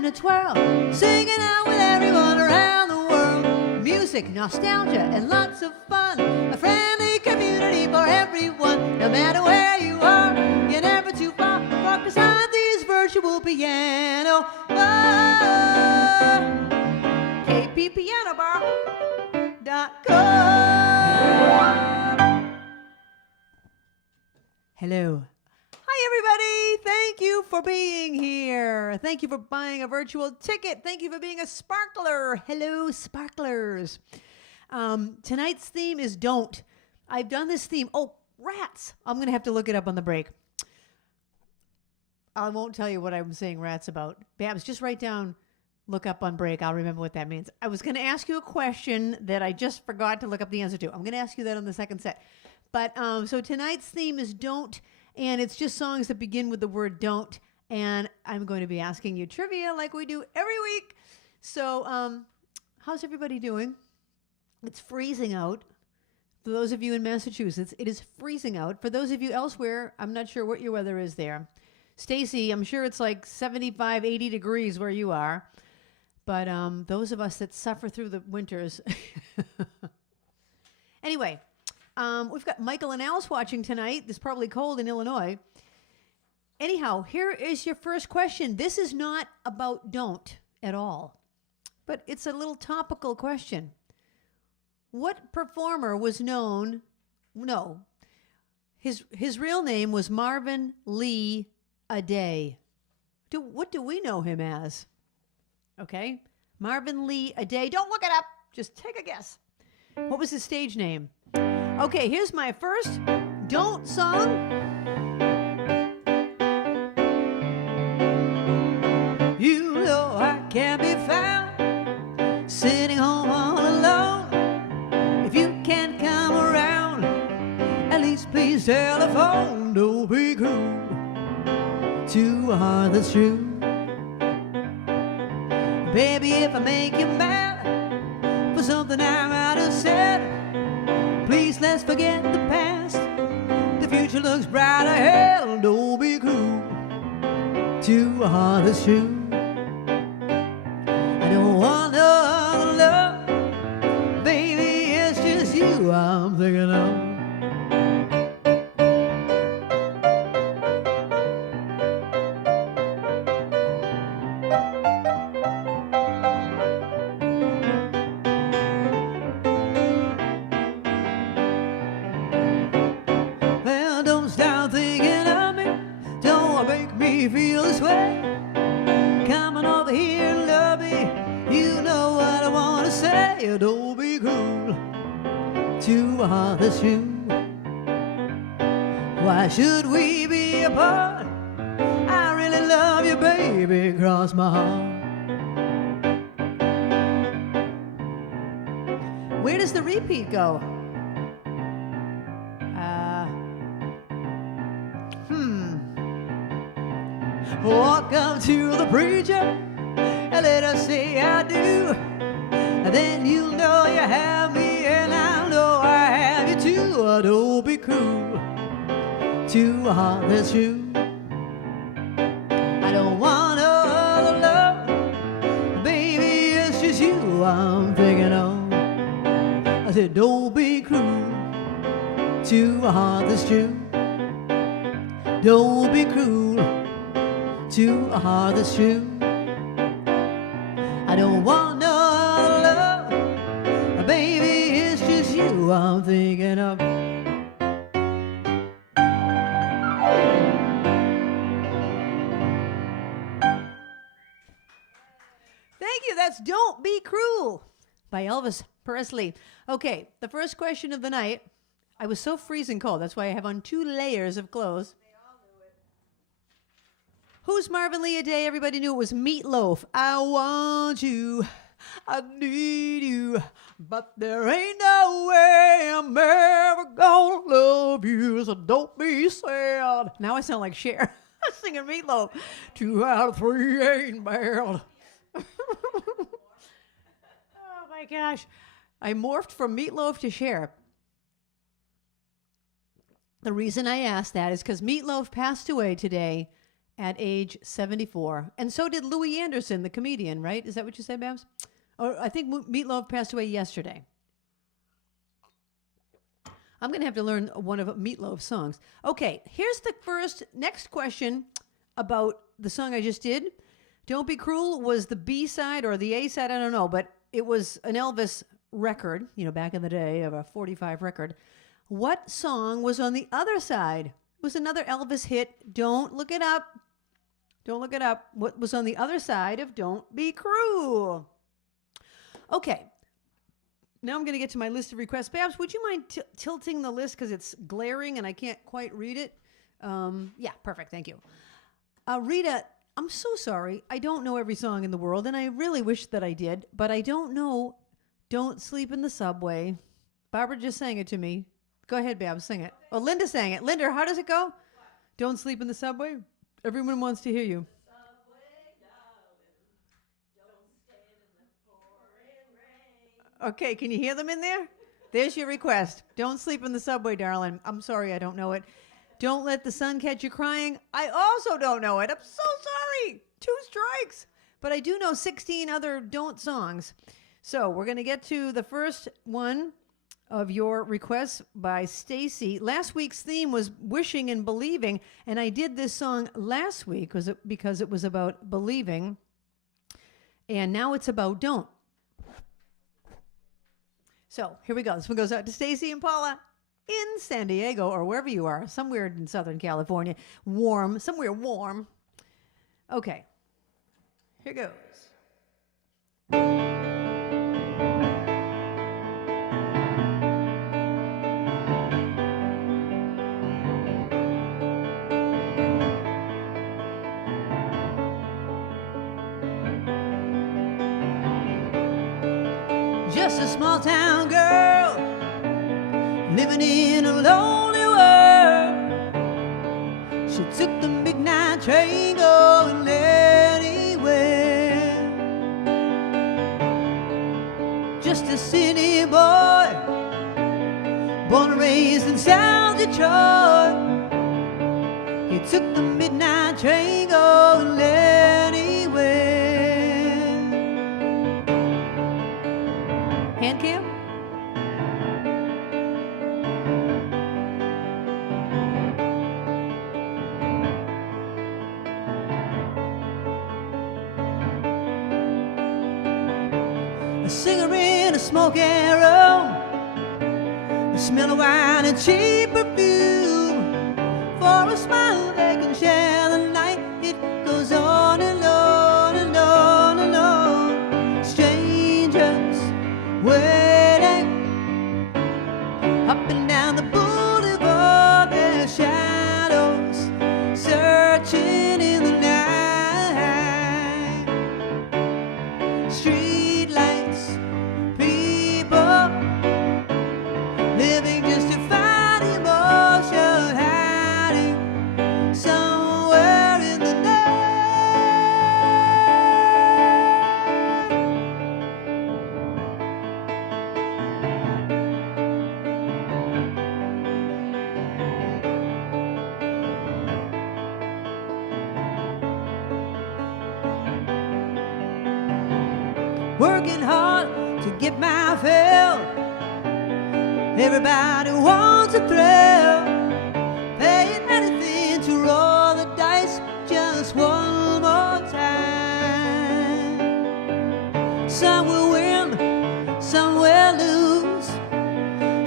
having a twirl, singing out with everyone around the world. Music, nostalgia, and lots of fun. A friendly community for everyone. No matter where you are, you're never too far for Krisanti's virtual piano bar. kppianobar.com. Hello. Hi, everybody. Thank you for being here. Thank you for buying a virtual ticket. Thank you for being a sparkler. Hello, sparklers. Tonight's theme is Don't. I've done this theme. Oh, rats. I'm going to have to look it up on the break. I won't tell you what I'm saying rats about. Babs, just write down, look up on break. I'll remember what that means. I was going to ask you a question that I just forgot to look up the answer to. I'm going to ask you that on the second set. But so tonight's theme is Don't. And it's just songs that begin with the word don't. And I'm going to be asking you trivia like we do every week. So how's everybody doing? It's freezing out. For those of you in Massachusetts, it is freezing out. For those of you elsewhere, I'm not sure what your weather is there. Stacy, I'm sure it's like 75, 80 degrees where you are. But those of us that suffer through the winters. Anyway. We've got Michael and Alice watching tonight. It's probably cold in Illinois. Anyhow, here is your first question. This is not about don't at all, but it's a little topical question. What performer was known? No, his real name was Marvin Lee Aday. What do we know him as? Okay, Marvin Lee Aday. Don't look it up. Just take a guess. What was his stage name? Okay, here's my first Don't song. You know I can't be found sitting home all alone. If you can't come around, at least please telephone. Don't be cruel to a heart that's true. Baby, if I make you mad for something I might have said, please let's forget the past. The future looks bright ahead. Don't be cruel to a heart that's true. I don't want no other love. Baby, it's just you I'm thinking of. Feel this way, coming over here and love me. You know what I want to say. Don't be cruel to a heart that's true. Why should we be apart? I really love you, baby, cross my heart. Where does the repeat go? Walk up to the preacher and let us say I do. And then you'll know you have me and I'll know I have you too. Don't be cruel to a heart that's true. I don't want no other love. Baby, it's just you I'm thinking of. I said don't be cruel to a heart that's true. Don't be cruel to a heart that's true. I don't want no other love. Baby, it's just you I'm thinking of. Thank you. That's Don't Be Cruel by Elvis Presley. Okay, the first question of the night. I was so freezing cold. That's why I have on 2 layers of clothes. Who's Marvin Lee Aday? Everybody knew it was Meatloaf. I want you, I need you, but there ain't no way I'm ever gonna love you, so don't be sad. Now I sound like Cher. I'm singing Meatloaf. 2 out of 3 ain't bad. Oh my gosh. I morphed from Meatloaf to Cher. The reason I asked that is because Meatloaf passed away today at age 74. And so did Louis Anderson, the comedian, right? Is that what you said, Babs? Or I think Meatloaf passed away yesterday. I'm going to have to learn one of Meatloaf's songs. Okay, here's the next question about the song I just did. Don't Be Cruel was the B-side or the A-side, I don't know, but it was an Elvis record, back in the day of a 45 record. What song was on the other side? It was another Elvis hit. Don't look it up. Don't look it up. What was on the other side of Don't Be Cruel? Okay. Now I'm going to get to my list of requests. Babs, would you mind tilting the list because it's glaring and I can't quite read it? Yeah, perfect. Thank you. Rita, I'm so sorry. I don't know every song in the world, and I really wish that I did, but I don't know Don't Sleep in the Subway. Barbara just sang it to me. Go ahead, Babs, sing it. Oh, Linda sang it. Linda, how does it go? What? Don't sleep in the subway? Everyone wants to hear you. Okay, can you hear them in there? There's your request. Don't sleep in the subway, darling. I'm sorry, I don't know it. Don't let the sun catch you crying. I also don't know it. I'm so sorry. 2 strikes. But I do know 16 other don't songs. So we're going to get to the first one of your requests by Stacy. Last week's theme was wishing and believing, and I did this song last week because it was about believing, and now it's about don't. So here we go. This one goes out to Stacy and Paula in San Diego or wherever you are, somewhere in Southern California. Warm, somewhere warm. Okay, here goes. Just a small town girl living in a lonely world. She took the midnight train going anywhere. Just a city boy, born and raised in South Detroit. He took the midnight train going anywhere. Hand cam? A singer in a smoky room, the smell of wine and cheap perfume. For a smile they can share the night. It goes on and on and on and on. Strangers waiting up and down the boulevard, their shadows searching in the night. Street lights, people living just to find emotion, hiding somewhere in the night. Working hard to get my fill. Everybody wants a thrill. Paying anything to roll the dice just one more time. Some will win, some will lose.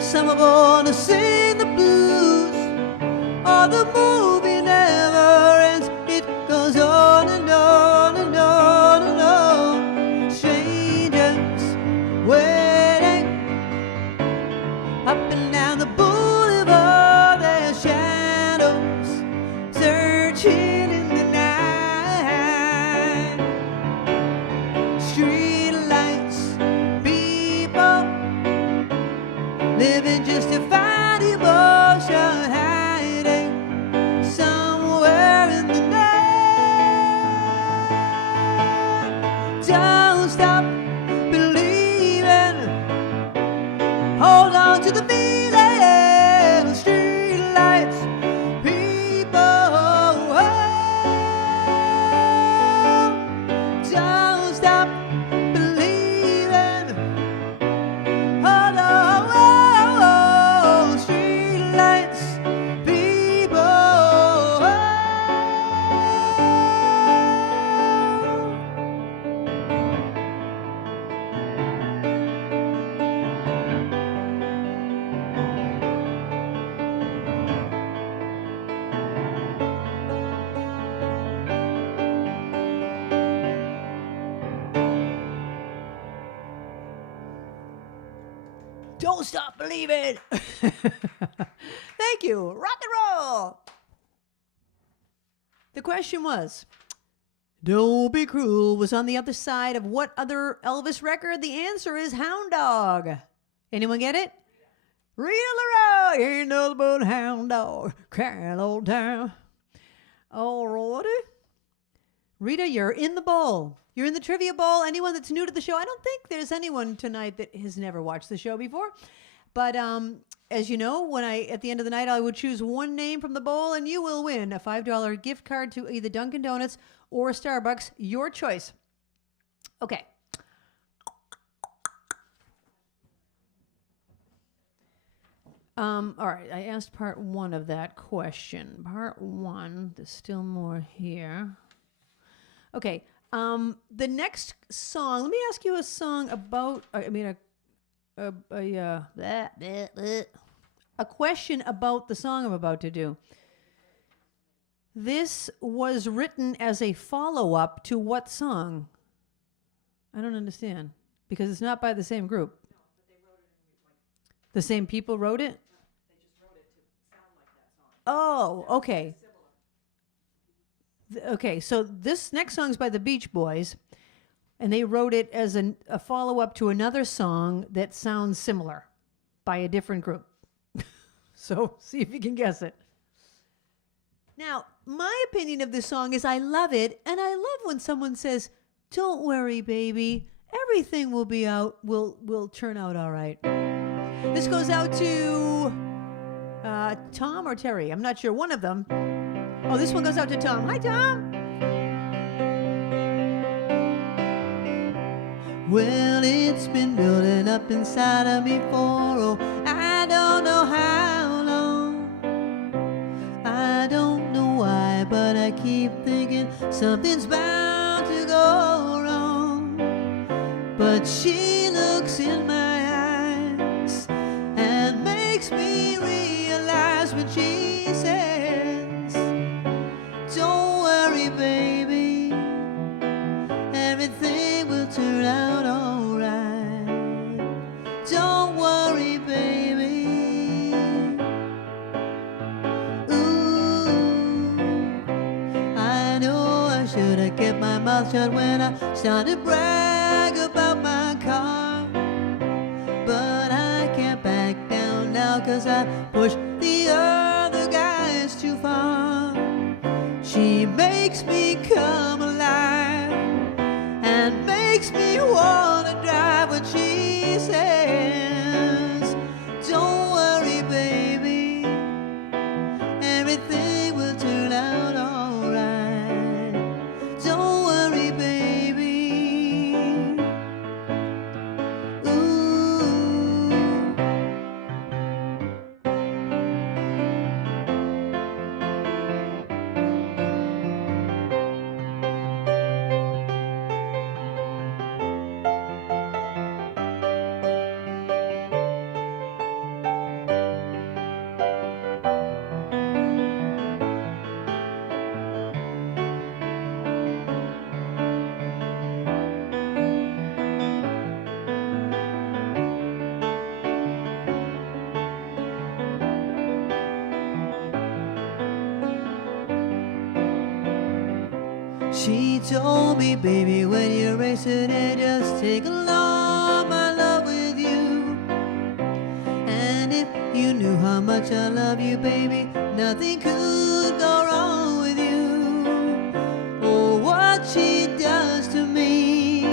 Some are born to sing the blues. Or the movie never ends. It goes on and on and on and on. Strangers waiting up and down the boulevard, their shadows searching in the night. Street lights, people living just to find emotion, hiding somewhere in the night. Don't stop believing. Hold on to the feeling. Street lights, people. Don't stop believing. Thank you. Rock and roll. The question was, Don't Be Cruel was on the other side of what other Elvis record? The answer is Hound Dog. Anyone get it? Rita LaRoe, ain't nothing but a hound dog, crying all time. All righty. Rita, you're in the bowl. You're in the trivia bowl. Anyone that's new to the show, I don't think there's anyone tonight that has never watched the show before. But as you know, at the end of the night, I would choose one name from the bowl, and you will win a $5 gift card to either Dunkin' Donuts or Starbucks, your choice. Okay. All right, I asked part one of that question. Part one, there's still more here. Okay, the next song, let me ask you a song about, a question about the song I'm about to do. This was written as a follow-up to what song? I don't understand, because it's not by the same group. No, but they wrote it the same people wrote it? They just wrote it to sound like that song. Oh, okay. Okay, so this next song's by the Beach Boys, and they wrote it as a follow-up to another song that sounds similar by a different group. So see if you can guess it. Now, my opinion of this song is I love it, and I love when someone says, "Don't worry, baby, everything will be out, will turn out all right." This goes out to Tom or Terry. I'm not sure, one of them. Oh, this one goes out to Tom. Hi, Tom. Well, it's been building up inside of me for, I don't know how long. I don't know why, but I keep thinking something's bound to go wrong. But she looks in my eyes and makes me realize when she says, "Don't worry, baby, everything will turn out all right. Don't worry, baby." Ooh, I know I should have kept my mouth shut when I started to brag about my car, but I can't back down now 'cause I pushed the other guys too far. She makes me come alive and makes me wanna drive when she says, "Don't worry, baby, everything will turn out all right. Don't worry, baby." Ooh. She told me, "Baby, when you're racing it, just take along my love with you. And if you knew how much I love you, baby, nothing could go wrong with you." Oh, what she does to me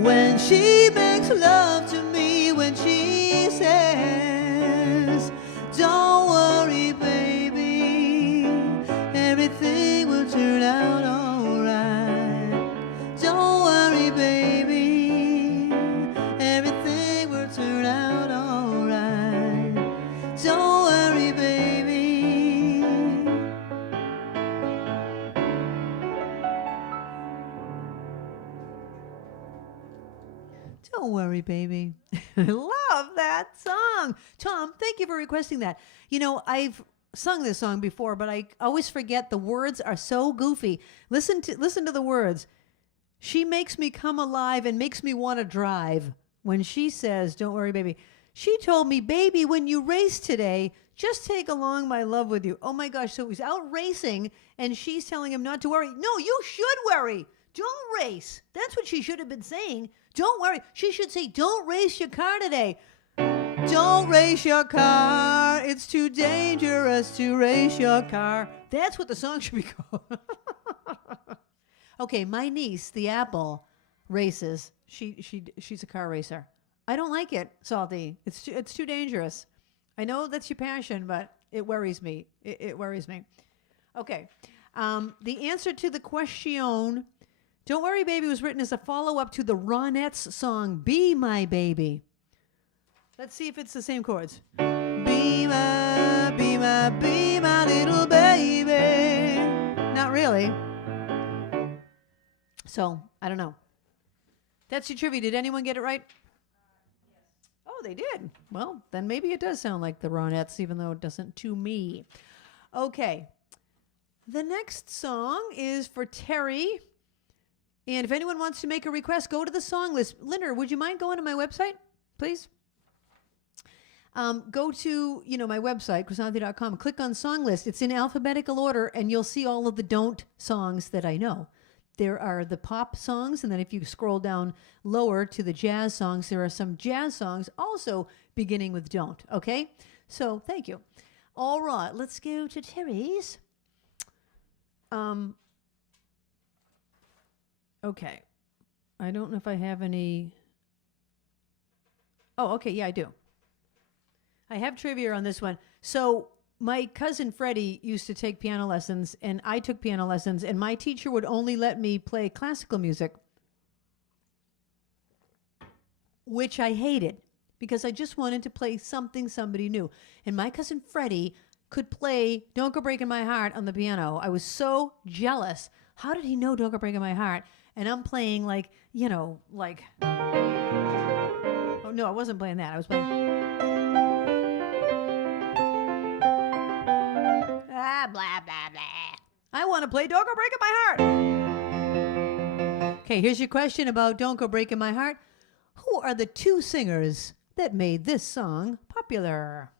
when she makes love to me, when she says, "Don't worry, baby, everything will turn out all right. Don't worry, baby, everything will turn out all right. Don't worry, baby." Don't worry, baby. I love that song. Tom, thank you for requesting that. You know, I've sung this song before, but I always forget the words are so goofy. Listen to the words. She makes me come alive and makes me want to drive. When she says, "Don't worry, baby," She told me, baby, when you race today, just take along my love with you. Oh my gosh. So he's out racing and she's telling him not to worry. No, you should worry. Don't race. That's what she should have been saying. Don't worry. She should say, don't race your car today. Don't race your car. It's too dangerous to race your car. That's what the song should be called. Okay, my niece, the apple, races. She's a car racer. I don't like it, Salty. It's too dangerous. I know that's your passion, but it worries me. It worries me. Okay. The answer to the question, Don't Worry Baby, was written as a follow-up to the Ronettes song, Be My Baby. Let's see if it's the same chords. Be my little baby. Not really. So, I don't know. That's your trivia. Did anyone get it right? Oh, they did. Well, then maybe it does sound like the Ronettes, even though it doesn't to me. Okay. The next song is for Terry. And if anyone wants to make a request, go to the song list. Linda, would you mind going to my website, please? Go to, my website, Krisanthi.com. Click on song list. It's in alphabetical order, and you'll see all of the don't songs that I know. There are the pop songs, and then if you scroll down lower to the jazz songs, there are some jazz songs also beginning with don't, okay? So, thank you. All right, let's go to Terry's. Okay. I don't know if I have any... Oh, okay, yeah, I do. I have trivia on this one. So my cousin Freddie used to take piano lessons, and I took piano lessons, and my teacher would only let me play classical music, which I hated because I just wanted to play something somebody knew. And my cousin Freddie could play Don't Go Breaking My Heart on the piano. I was so jealous. How did he know Don't Go Breaking My Heart? And I'm playing oh no, I wasn't playing that. I was playing... Blah, blah, blah. I want to play Don't Go Breaking My Heart. Okay, here's your question about Don't Go Breaking My Heart. Who are the two singers that made this song popular?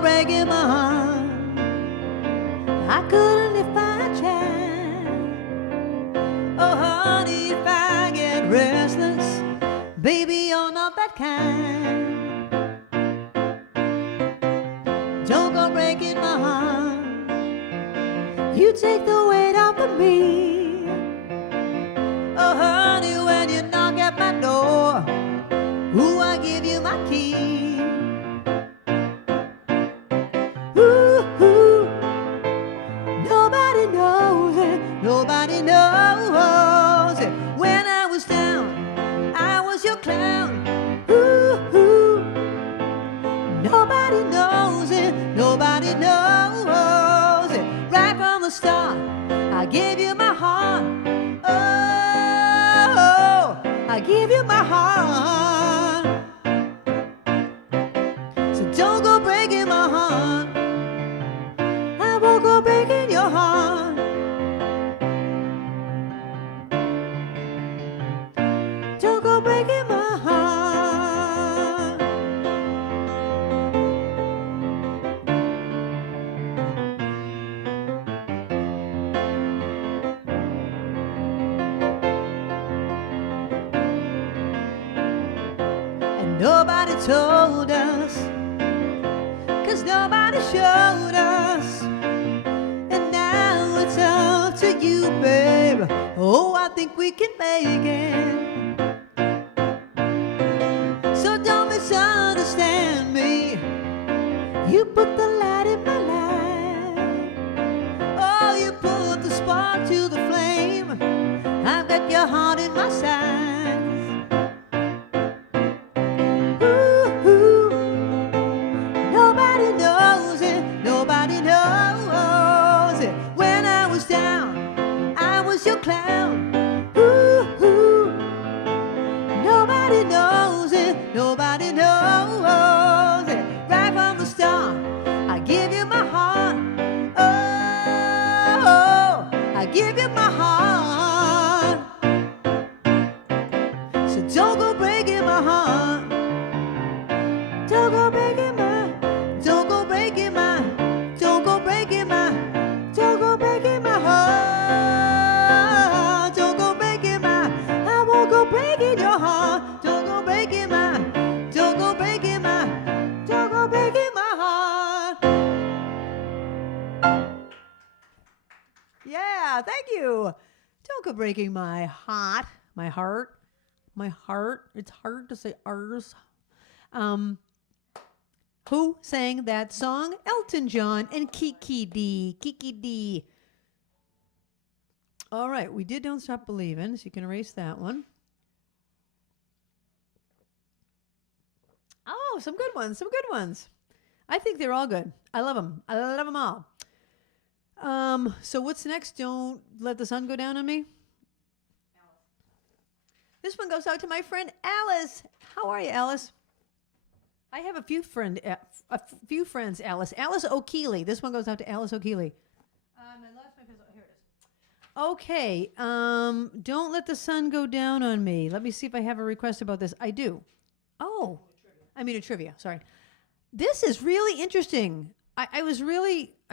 Breaking my heart, I couldn't if I tried. Oh honey, if I get restless, baby you're not that kind. Don't go breaking my heart, you take the weight off of me. Oh honey, when you knock at my door, ooh, I give you my key. Nobody knows it. When I was down, I was your clown. Ooh, ooh. Nobody knows it. Nobody knows it. Right from the start, I gave you my heart. Oh, I give you my heart. So don't go breaking my heart. I won't go breaking your heart. Don't go breaking my heart. And nobody told us, 'cause nobody showed us. And now it's up to you, babe. Oh, I think we can make it. Misunderstand me. You put the light in my life. Oh, you put the spark to the flame. I've got your heart in my sight. Ooh, ooh. Nobody knows it. Nobody knows it. When I was down, I was your clown. Ooh, ooh. for breaking my heart. My heart. It's hard to say ours. Who sang that song? Elton John and Kiki D. Kiki D. All right, we did Don't Stop Believin', so you can erase that one. Oh, some good ones. I think they're all good. I love them all. So what's next? Don't Let the Sun Go Down on Me? This one goes out to my friend Alice. How are you, Alice? I have a few friends, Alice. Alice O'Keeley. This one goes out to Alice O'Keeley. I lost my pencil. Here it is. Okay. Don't Let the Sun Go Down on Me. Let me see if I have a request about this. I do. Oh. I mean a trivia. Sorry. This is really interesting. I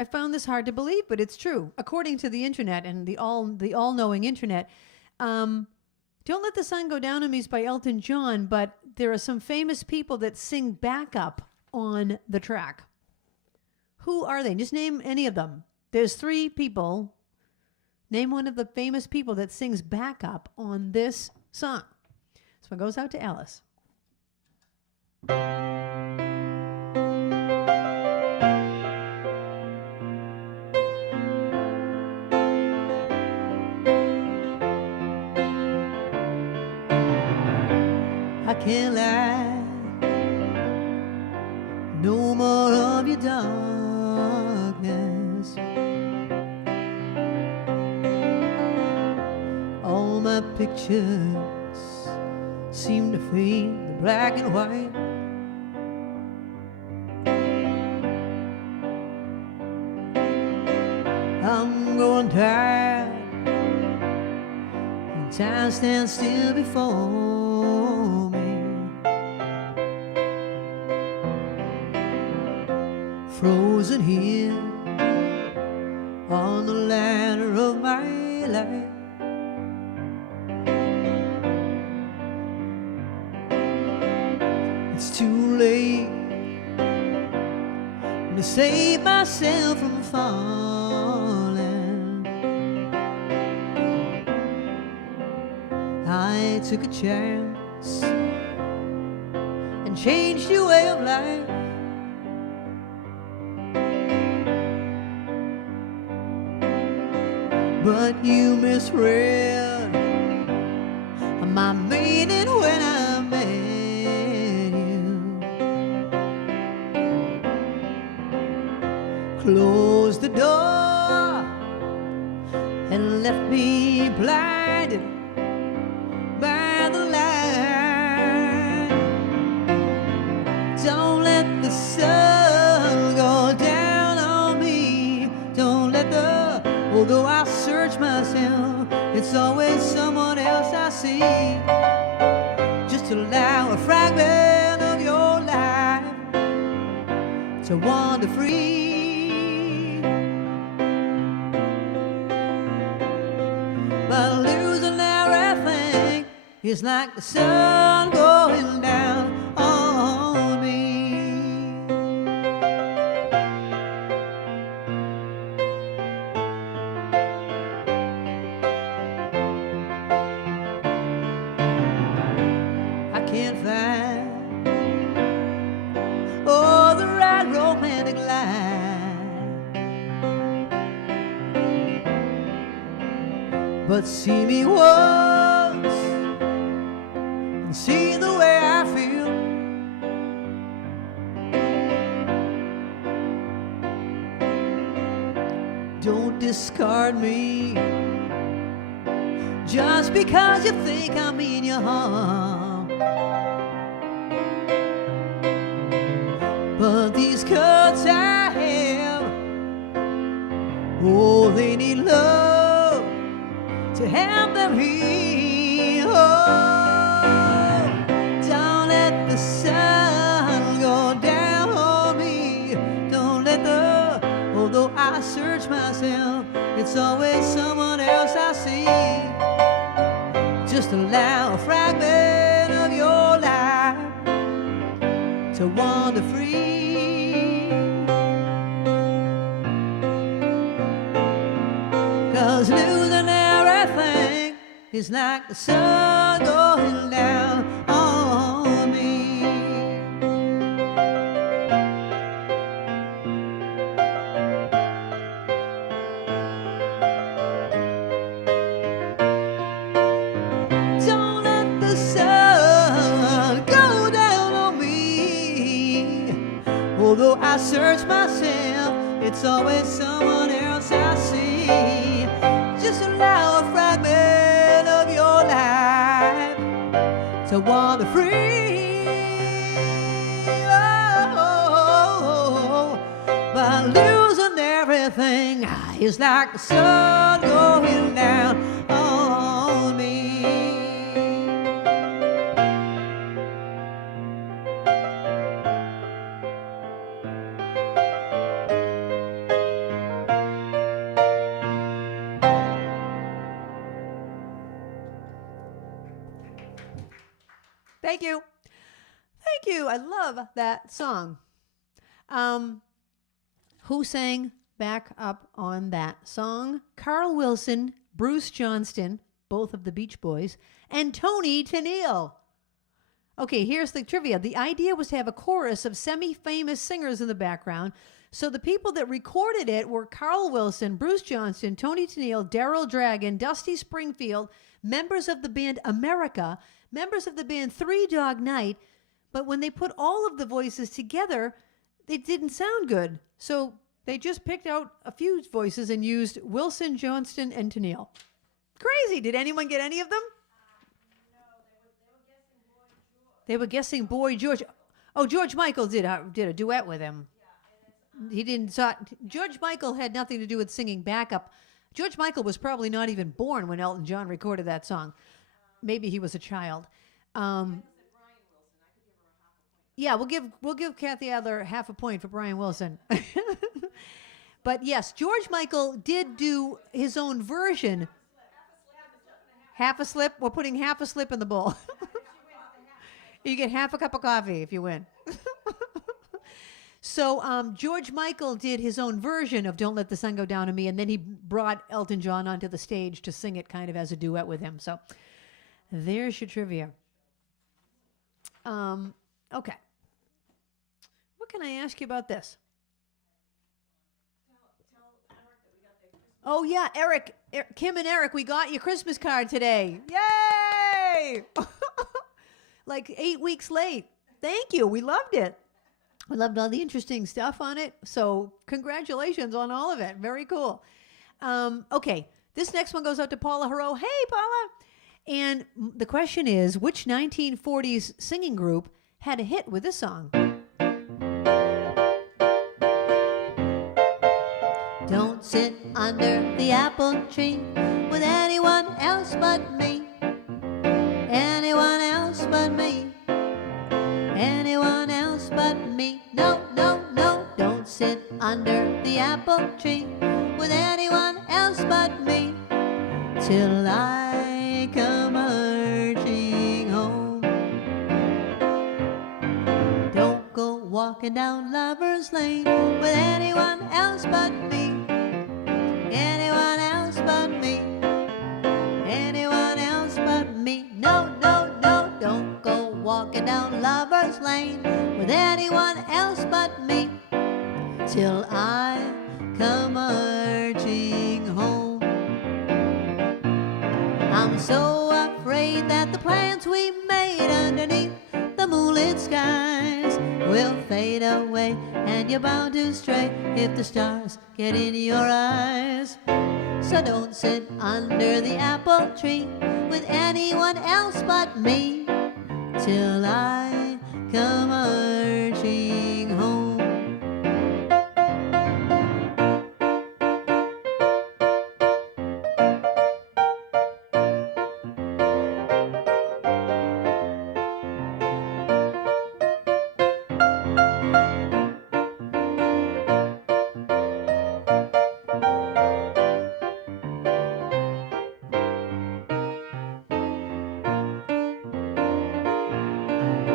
found this hard to believe, but it's true. According to the internet and the all-knowing internet, Don't Let the Sun Go Down on Me is by Elton John, but there are some famous people that sing backup on the track. Who are they? Just name any of them. There's 3 people. Name one of the famous people that sings backup on this song. This one goes out to Alice. I can't lie, no more of your darkness. All my pictures seem to fade the black and white. I'm growing tired, and time stands still before me. Frozen here on the ladder of my life. It's too late to save myself from falling. I took a chance and changed your way of life. But you misread my meaning when I met you. Closed the door and left me blinded by the light. Don't let the sun go down on me. Don't let the, although I search myself, it's always someone else I see. Just allow a fragment of your life to wander free. But losing everything is like the sun going down on me. Can't find the right romantic line, but see me once and see the way I feel. Don't discard me just because you think I mean you harm. But these cuts I have, oh, they need love to have them heal. Oh, don't let the sun go down on me. Don't let the, although I search myself, it's always someone else I see. Just allow a fragment of your life to wander free. 'Cause losing everything It's like the sun going down on me. Don't let the sun go down on me. Although I search myself, it's always someone else I see. Just allow a fragment of your life to wander free. Oh, but losing everything is like the sun going down on me. Thank you. Thank you. I love that song. Who sang back up on that song? Carl Wilson, Bruce Johnston, both of the Beach Boys, and Tony Tennille. Okay, here's the trivia. The idea was to have a chorus of semi-famous singers in the background. So the people that recorded it were Carl Wilson, Bruce Johnston, Tony Tennille, Daryl Dragon, Dusty Springfield, members of the band America, members of the band Three Dog Night, but when they put all of the voices together, it didn't sound good. So they just picked out a few voices and used Wilson, Johnston, and Tennille. Crazy. Did anyone get any of them? No, They were guessing Boy George. Oh, George Michael did a duet with him. Yeah, He didn't. George Michael had nothing to do with singing backup. George Michael was probably not even born when Elton John recorded that song. Maybe he was a child. Yeah, we'll give Kathy Adler half a point for Brian Wilson. But yes, George Michael did do his own version. Half a slip. We're putting half a slip in the bowl. You get half a cup of coffee if you win. So George Michael did his own version of Don't Let the Sun Go Down on Me, and then he brought Elton John onto the stage to sing it kind of as a duet with him. So there's your trivia. Okay. What can I ask you about this? tell Eric that we got the Christmas. Oh, yeah, Eric, Kim and Eric, we got your Christmas card today. Yay! Like 8 weeks late. Thank you. We loved it. We loved all the interesting stuff on it. So congratulations on all of it. Very cool. Okay, this next one goes out to Paula Haro. Hey, Paula. And the question is, which 1940s singing group had a hit with this song? Don't sit under the apple tree with anyone else but me. Anyone else but me. Anyone else but me. No, no, no. Don't sit under the apple tree with anyone else but me till I come marching home. Don't go walking down Lover's Lane with anyone else but me. Anyone else but me. Anyone else but me. No, no, no. Don't go walking down Lover's Lane with anyone else but me till I come marching home. I'm so afraid that the plans we made underneath the moonlit skies will fade away, and you're bound to stray if the stars get in your eyes. So don't sit under the apple tree with anyone else but me till I come marching home.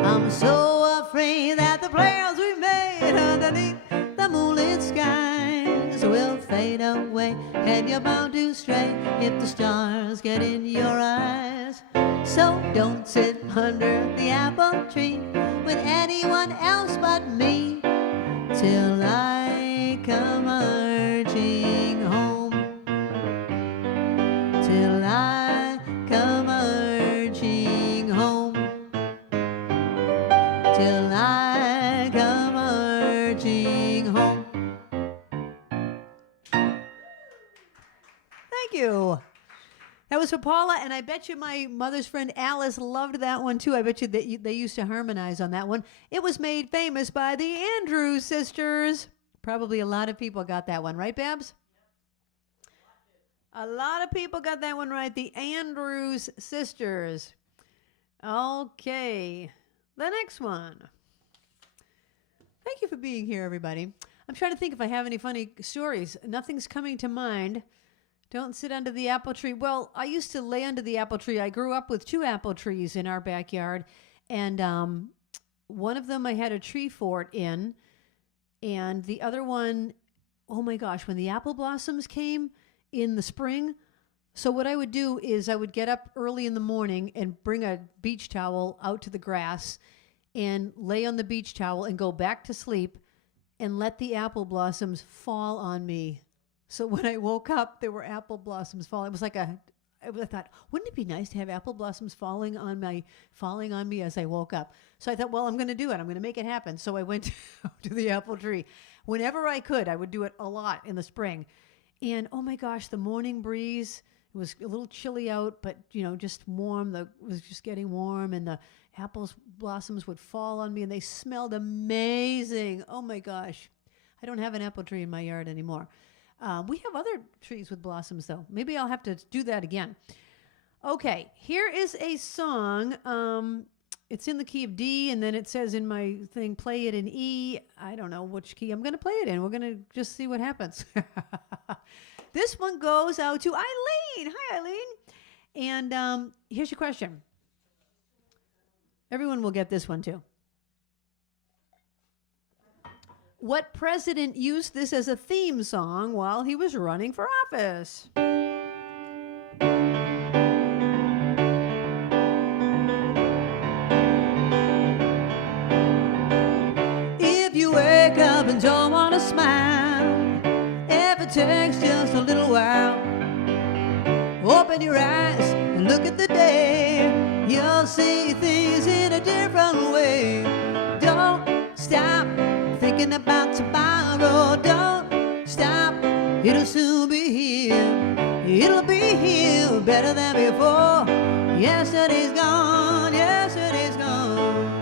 I'm so afraid that the plans we made underneath the moonlit skies will fade away, way, and you're bound to stray if the stars get in your eyes. So don't sit under the apple tree with anyone else but me till I come marching home. Till I come marching home. Till I come marching home. Thank you. That was for Paula, and I bet you my mother's friend Alice loved that one too. I bet you that they used to harmonize on that one. It was made famous by the Andrews sisters. Probably a lot of people got that one, right, Babs? A lot of people got that one right. The Andrews sisters. Okay. The next one. Thank you for being here, everybody. I'm trying to think if I have any funny stories. Nothing's coming to mind. Don't sit under the apple tree. Well, I used to lay under the apple tree. I grew up with 2 apple trees in our backyard. And one of them I had a tree fort in. And the other one, oh my gosh, when the apple blossoms came in the spring. So what I would do is I would get up early in the morning and bring a beach towel out to the grass and lay on the beach towel and go back to sleep and let the apple blossoms fall on me. So when I woke up, there were apple blossoms falling. It was like I thought, wouldn't it be nice to have apple blossoms falling on me as I woke up? So I thought, well, I'm going to do it. I'm going to make it happen. So I went to the apple tree. Whenever I could, I would do it a lot in the spring. And oh my gosh, the morning breeze, it was a little chilly out, but just warm. It was just getting warm, and the apple blossoms would fall on me, and they smelled amazing. Oh my gosh. I don't have an apple tree in my yard anymore. We have other trees with blossoms, though. Maybe I'll have to do that again. Okay, here is a song. It's in the key of D, and then it says in my thing, play it in E. I don't know which key I'm going to play it in. We're going to just see what happens. This one goes out to Eileen. Hi, Eileen. And here's your question. Everyone will get this one, too. What president used this as a theme song while he was running for office? If you wake up and don't want to smile, if it takes just a little while, open your eyes and look at the day. You'll see things in a different way. Don't stop thinking about tomorrow. Don't stop, it'll soon be here. It'll be here better than before. Yesterday's gone, yesterday's gone.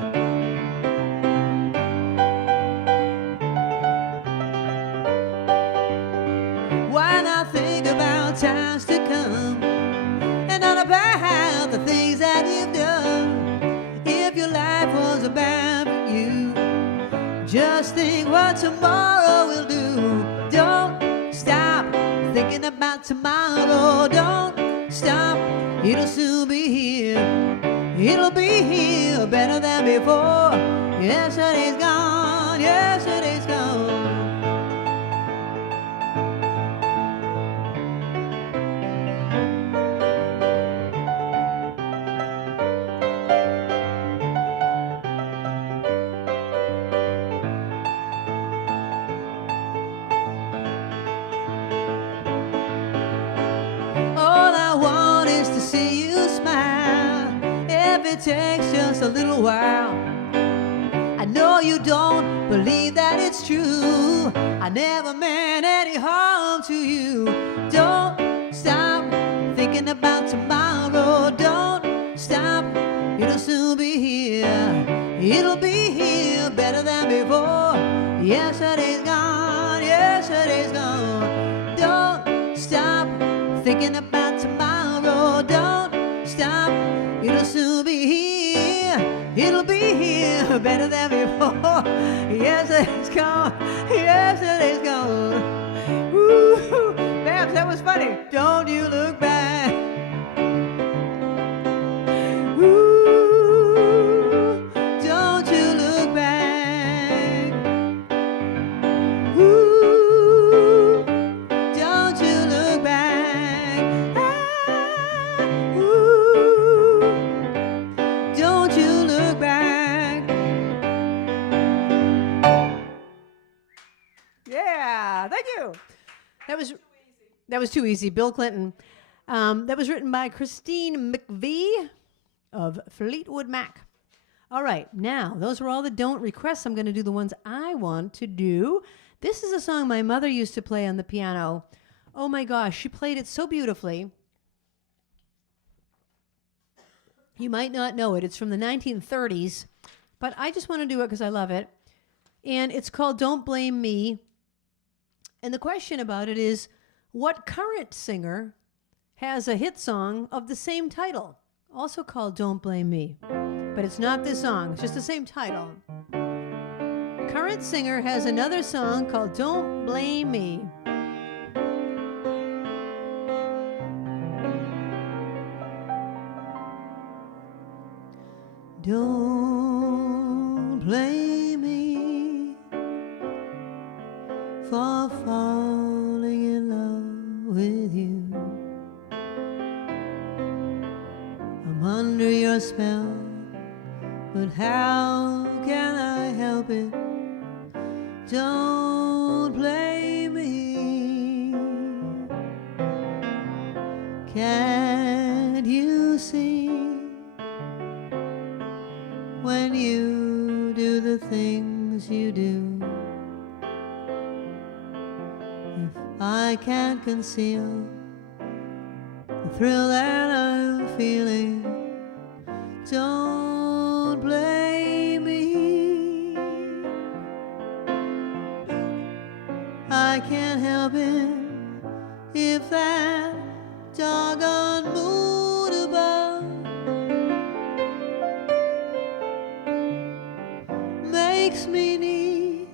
Why not think about times to come and not about the things that you've done? If your life was about you, just think what tomorrow will do. Don't stop thinking about tomorrow. Don't stop, it'll soon be here. It'll be here better than before. Yesterday's gone, yesterday's gone. It takes just a little while. I know you don't believe that it's true. I never meant any harm to you. Don't stop thinking about tomorrow. Don't stop, it'll soon be here. It'll be here better than before. Yesterday's gone, yesterday's gone. Don't stop thinking about tomorrow. Don't stop, it'll soon be here. It'll be here better than before. Yesterday's gone. Yesterday's gone. Woo! Babs, that was funny. Don't you look back. Woo! Don't you look back. Woo! Don't you That was too easy. Bill Clinton. That was written by Christine McVie of Fleetwood Mac. All right, now, those were all the don't requests. I'm going to do the ones I want to do. This is a song my mother used to play on the piano. Oh my gosh, she played it so beautifully. You might not know it. It's from the 1930s, but I just want to do it because I love it. And it's called Don't Blame Me. And the question about it is, what current singer has a hit song of the same title, also called Don't Blame Me? But it's not this song. It's just the same title. Current singer has another song called Don't Blame Me. Don't blame me for falling in love with you. I'm under your spell, but how can I help it? Don't blame me. Can't you see when you do the things you do? If I can't conceal the thrill that I'm feeling, don't blame me. I can't help it if that doggone mood above makes me need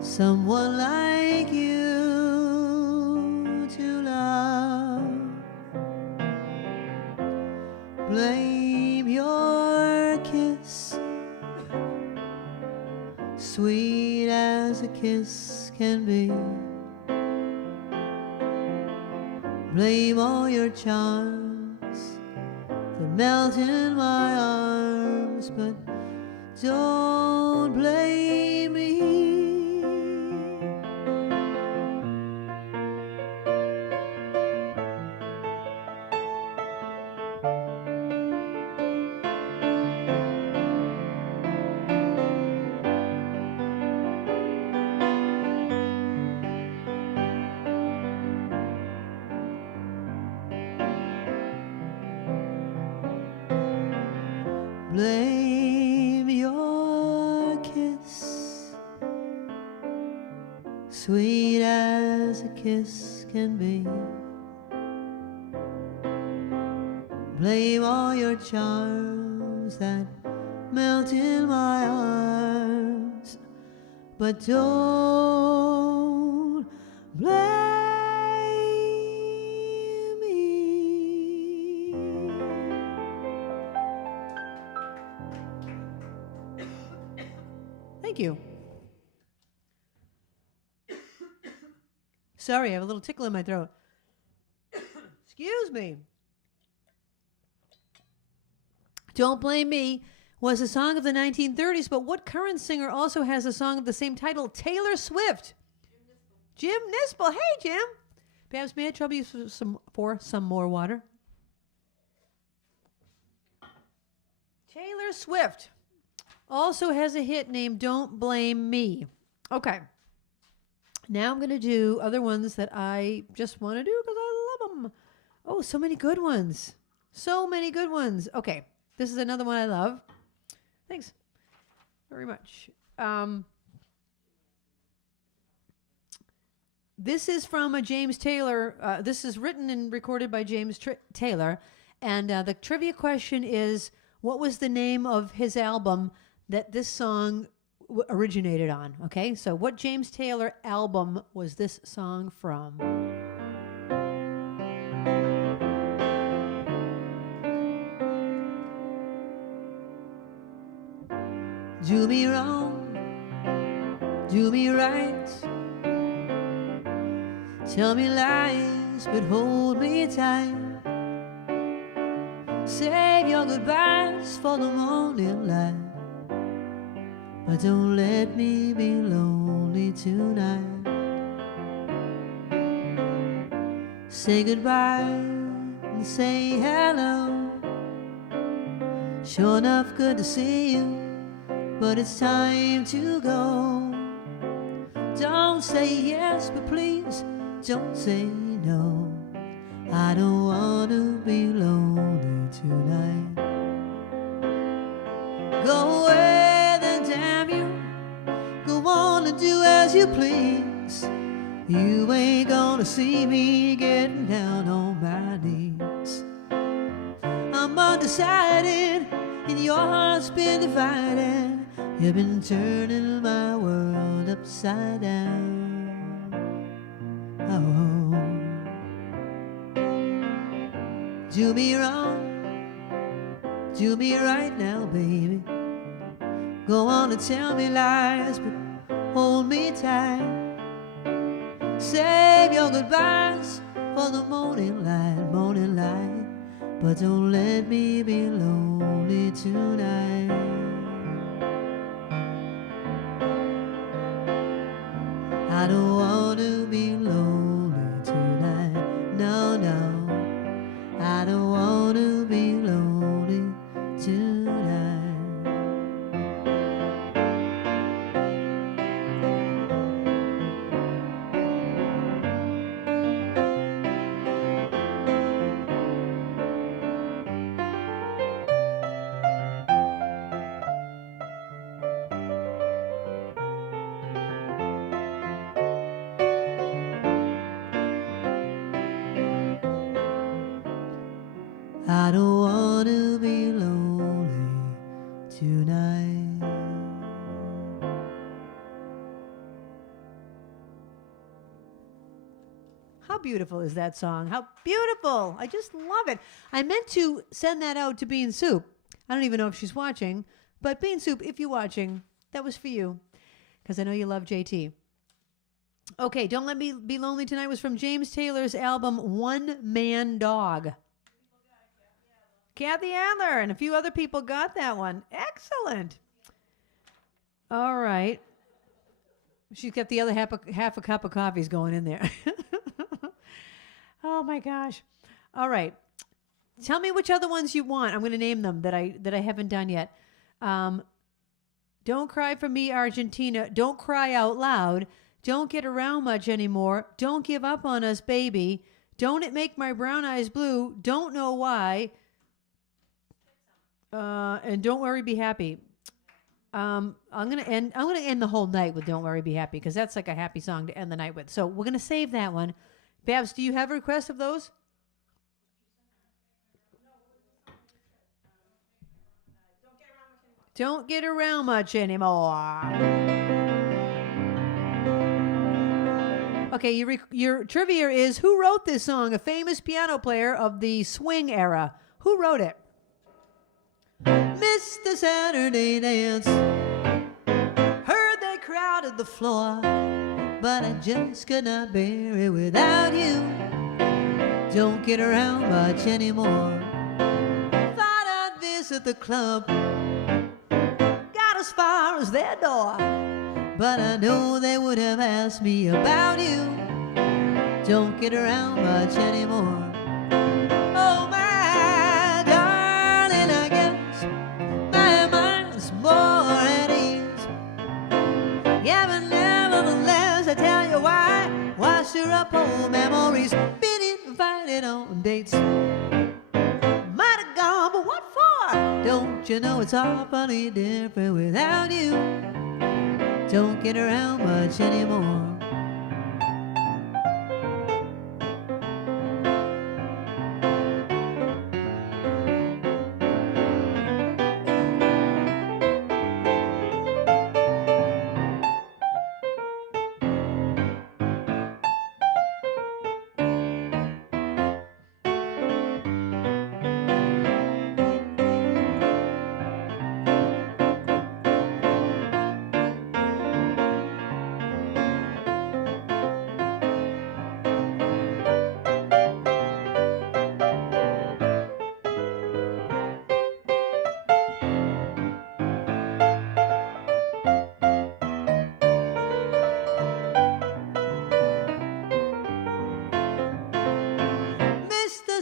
someone like you to love. Blame your kiss, sweet as a kiss can be. Blame all your charms that melt in my arms, but don't blame me. Blame your kiss, sweet as a kiss can be. Blame all your charms that melt in my arms, but don't blame me. Thank you. Sorry, I have a little tickle in my throat. Excuse me. Don't Blame Me was a song of the 1930s, but what current singer also has a song of the same title? Taylor Swift. Jim Nispel. Hey, Jim. Babs, may I trouble you for some more water? Taylor Swift also has a hit named Don't Blame Me. Okay. Now I'm going to do other ones that I just want to do because I love them. Oh, so many good ones. So many good ones. Okay. This is another one I love. Thanks very much. This is from a James Taylor. This is written and recorded by James Taylor. And the trivia question is, what was the name of his album that this song originated on? Okay, so what James Taylor album was this song from? Do me wrong, do me right, tell me lies, but hold me tight. Save your goodbyes for the morning light, but don't let me be lonely tonight. say goodbye and say hello. Sure enough, good to see you, but it's time to go. Don't say yes, but please don't say no. I don't want to be lonely tonight. Go away, then damn you. Go on and do as you please. You ain't gonna see me getting down on my knees. I'm undecided, and your heart's been divided. You've been turning my world upside down. Oh, do me wrong, do me right now, baby. Go on and tell me lies, but hold me tight. Save your goodbyes for the morning light, but don't let me be lonely tonight. I don't want to be lonely tonight. No, no, I don't want to be lonely tonight. I don't want to be lonely tonight. How beautiful is that song? How beautiful. I just love it. I meant to send that out to Bean Soup. I don't even know if she's watching, but Bean Soup, if you're watching, that was for you, because I know you love JT. Okay, Don't Let Me Be Lonely Tonight was from James Taylor's album One Man Dog. Kathy Adler and a few other people got that one. Excellent. All right. She's got the other half a cup of coffees going in there. Oh my gosh. All right. Tell me which other ones you want. I'm going to name them that I haven't done yet. Don't Cry for Me, Argentina. Don't Cry Out Loud. Don't Get Around Much Anymore. Don't Give Up on Us, Baby. Don't It Make My Brown Eyes Blue. Don't Know Why. And Don't Worry, Be Happy. I'm gonna end the whole night with Don't Worry, Be Happy, because that's like a happy song to end the night with. So we're gonna save that one. Babs, do you have a request of those? Don't Get Around Much Anymore. Okay, your trivia is, who wrote this song? A famous piano player of the swing era. Who wrote it? Missed the Saturday dance, heard they crowded the floor, but I just could not bear it without you. Don't get around much anymore. Thought I'd visit the club, got as far as their door, but I know they would have asked me about you. Don't get around much anymore. Oh my darling, I guess my mind's more at ease. Yeah, but nevertheless, I tell you why stir up old memories. Been invited on dates, might have gone, but what for? Don't you know it's awfully different without you? Don't get around much anymore.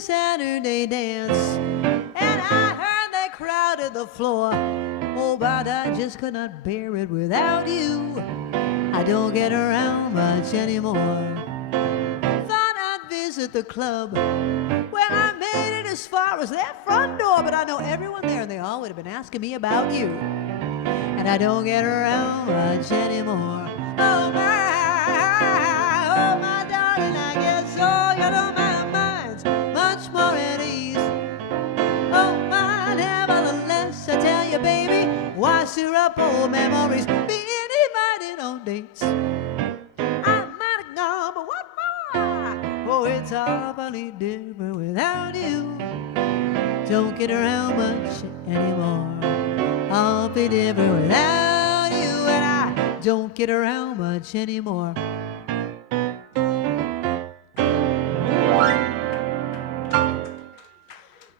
Saturday dance, and I heard they crowded the floor. Oh, but I just could not bear it without you. I don't get around much anymore. Thought I'd visit the club. Well, I made it as far as that front door, but I know everyone there, and they all would have been asking me about you. And I don't get around much anymore. Oh my darling, I guess so. You know my mind's much more at ease. Oh my, nevertheless, I tell you, baby, why stir up old memories? Being invited on dates, I might have gone, but what more? Oh, it's awfully different without you. Don't get around much anymore. I'll be different without you, and I don't get around much anymore.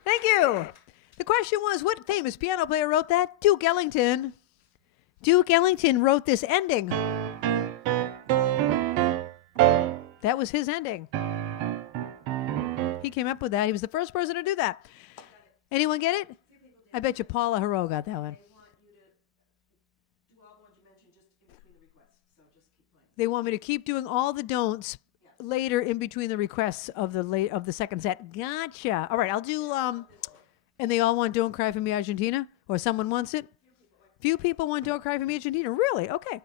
Thank you. The question was, what famous piano player wrote that? Duke Ellington. Duke Ellington wrote this ending. That was his ending. He came up with that. He was the first person to do that. Anyone get it? I bet you Paula Hero got that one. They want me to keep doing all the don'ts later in between the requests of the second set. Gotcha. All right, I'll do and they all want Don't Cry for Me Argentina, or someone wants it. Few people want Don't Cry for Me Argentina. Really? Okay.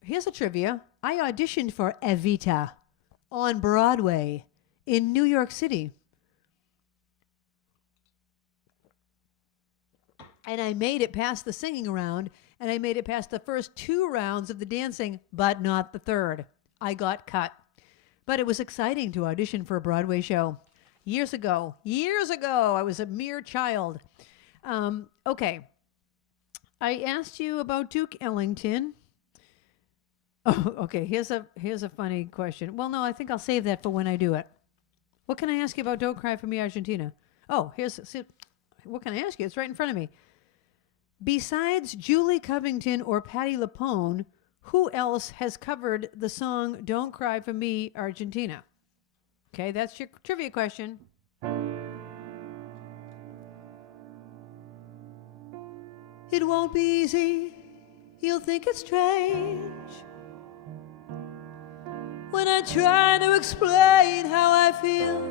Here's a trivia. I auditioned for Evita on Broadway in New York City. And I made it past the singing round, and I made it past the first 2 rounds of the dancing, but not the third. I got cut. But it was exciting to audition for a Broadway show. Years ago, I was a mere child. Okay. I asked you about Duke Ellington. Oh, okay. Here's a funny question. Well, no, I think I'll save that for when I do it. What can I ask you about Don't Cry for Me Argentina? Oh, what can I ask you? It's right in front of me. Besides Julie Covington or Patti LuPone, who else has covered the song Don't Cry for Me Argentina? Okay, that's your trivia question. It won't be easy. You'll think it's strange when I try to explain how I feel,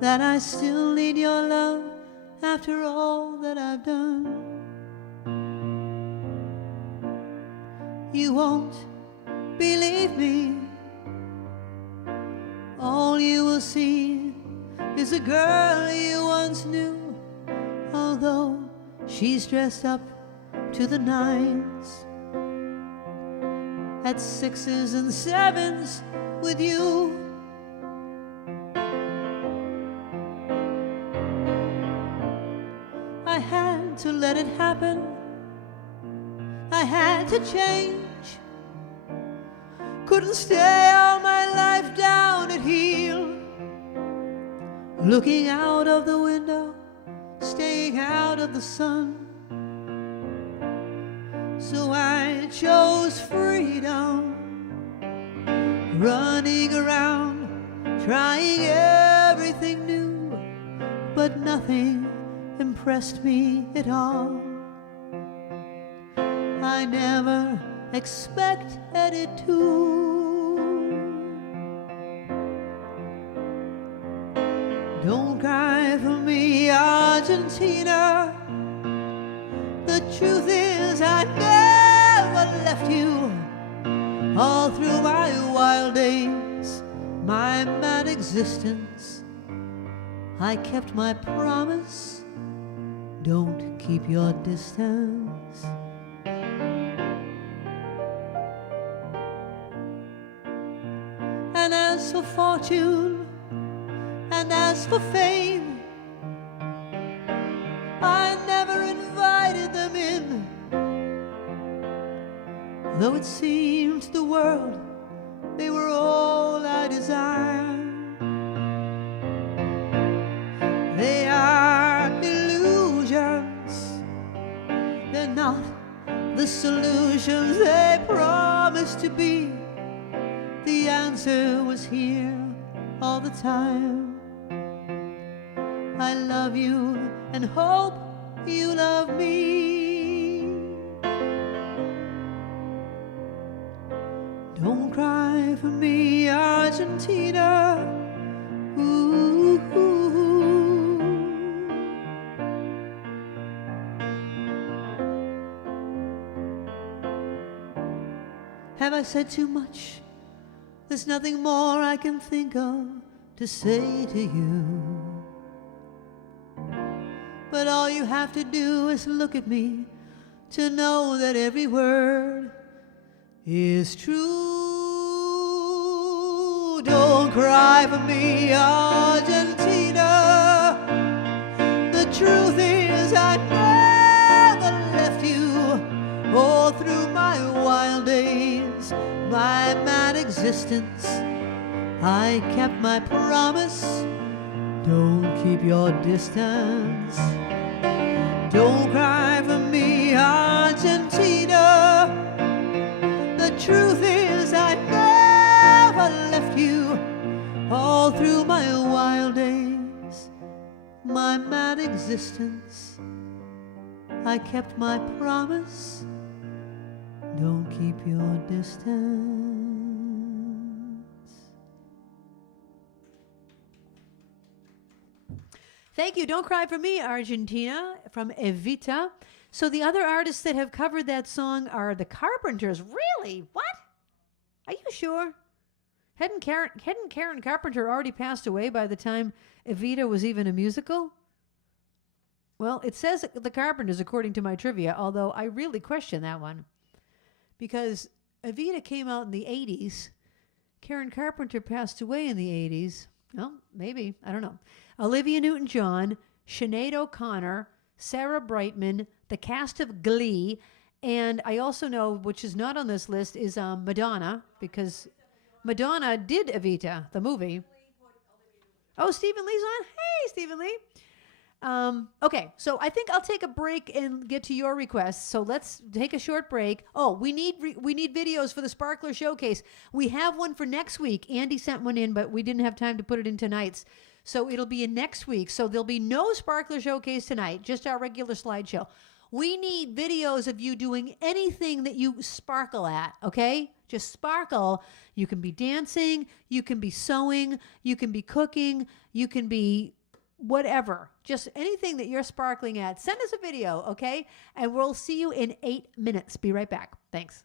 that I still need your love after all that I've done. You won't believe me. All you will see is a girl you once knew, although she's dressed up to the nines, at 6s and 7s with you. I had to let it happen. I had to change. Couldn't stay all my life down at heel, looking out of the window, staying out of the sun. So I chose freedom, running around, trying everything new, but nothing impressed me at all. I never expected it to. Don't cry for me, Argentina. The truth is I never left you. All through my wild days, my mad existence, I kept my promise. Don't keep your distance. And as for fortune, and as for fame, I never invited them in, though it seemed to the world they were all I desired. They are illusions, they're not the solutions they promise to be. answer was here all the time. I love you and hope you love me. Don't cry for me, Argentina. Ooh, ooh, ooh. Have I said too much? There's nothing more I can think of to say to you. But all you have to do is look at me to know that every word is true. Don't cry for me, Argentina. The truth is I never left you. All through my wild days, my mad existence, I kept my promise. Don't keep your distance. Don't cry for me, Argentina. The truth is I never left you. All through my wild days, my mad existence, I kept my promise. Don't keep your distance. Thank you. Don't Cry for Me, Argentina, from Evita. So the other artists that have covered that song are the Carpenters. Really? What? Are you sure? Hadn't Karen Carpenter already passed away by the time Evita was even a musical? Well, it says the Carpenters, according to my trivia, although I really question that one. Because Evita came out in the 80s. Karen Carpenter passed away in the 80s. Well, maybe. I don't know. Olivia Newton-John, Sinead O'Connor, Sarah Brightman, the cast of Glee, and I also know, which is not on this list, is Madonna, because Madonna did Evita, the movie. Oh, Stephen Lee's on? Hey, Stephen Lee. Okay, so I think I'll take a break and get to your requests. So let's take a short break. Oh, we need videos for the Sparkler Showcase. We have one for next week. Andy sent one in, but we didn't have time to put it in tonight's. So it'll be in next week. So there'll be no Sparkler Showcase tonight, just our regular slideshow. We need videos of you doing anything that you sparkle at, okay? Just sparkle. You can be dancing, you can be sewing, you can be cooking, you can be whatever. Just anything that you're sparkling at. Send us a video, okay? And we'll see you in 8 minutes. Be right back. Thanks.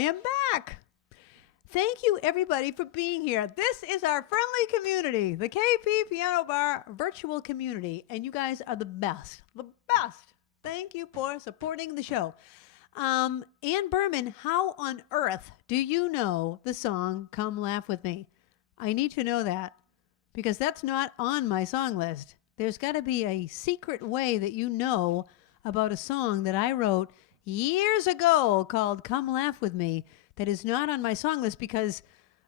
am back. Thank you, everybody, for being here. This is our friendly community, the KP Piano Bar virtual community, and you guys are the best. The best. Thank you for supporting the show. Ann Berman, how on earth do you know the song Come Laugh With Me? I need to know that because that's not on my song list. There's got to be a secret way that you know about a song that I wrote years ago called Come Laugh With Me that is not on my song list because,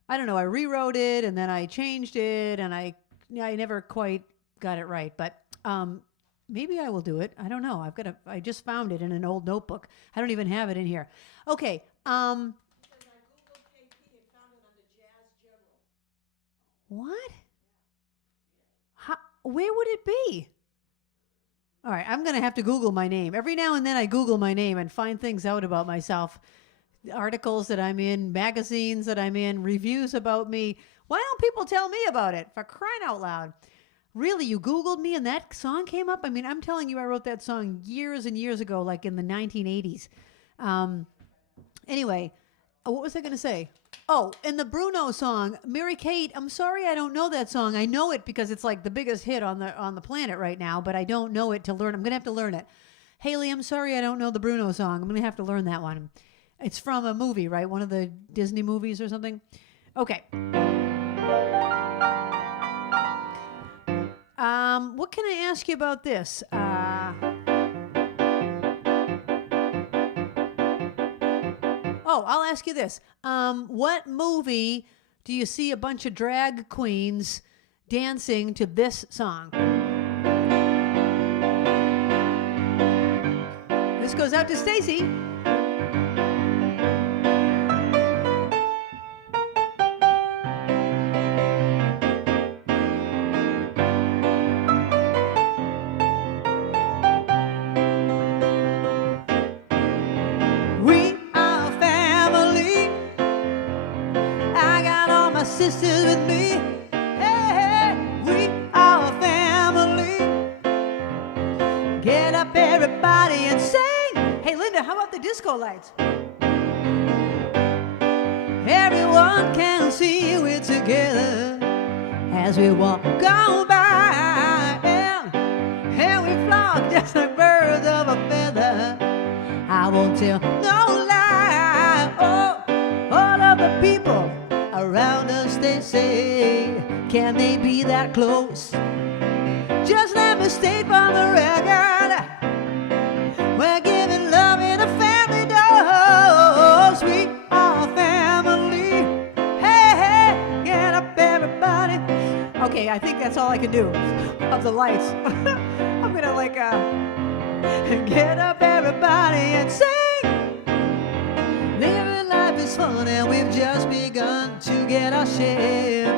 I don't know, I rewrote it and then I changed it and I never quite got it right. But maybe I will do it. I don't know. I just found it in an old notebook. I don't even have it in here. Okay. Because I Googled KP and found it under Jazz General. What? How, where would it be? All right, I'm going to have to Google my name. Every now and then I Google my name and find things out about myself. Articles that I'm in, magazines that I'm in, reviews about me. Why don't people tell me about it? For crying out loud. Really, you Googled me and that song came up? I mean, I'm telling you, I wrote that song years and years ago, like in the 1980s. Anyway, what was I going to say? Oh, and the Bruno song, Mary Kate, I'm sorry I don't know that song. I know it because it's like the biggest hit on the planet right now, but I don't know it to learn. I'm going to have to learn it. Haley, I'm sorry I don't know the Bruno song. I'm going to have to learn that one. It's from a movie, right? One of the Disney movies or something. Okay. What can I ask you about this? I'll ask you this. What movie do you see a bunch of drag queens dancing to this song? This goes out to Stacy. Sisters with me, hey, we are a family. Get up, everybody, and sing. Hey, Linda, how about the disco lights? Everyone can see we're together as we walk on by, and we flock just like birds of a feather. I won't tell no lie. Oh, all of the people around us, they say, can they be that close? Just let me state on the record, we're giving love in a family dose. We are family. Hey, hey, get up, everybody. Okay, I think that's all I can do of the lights. I'm gonna like get up, everybody, and sing. Living life is fun, and we've just begun to get our share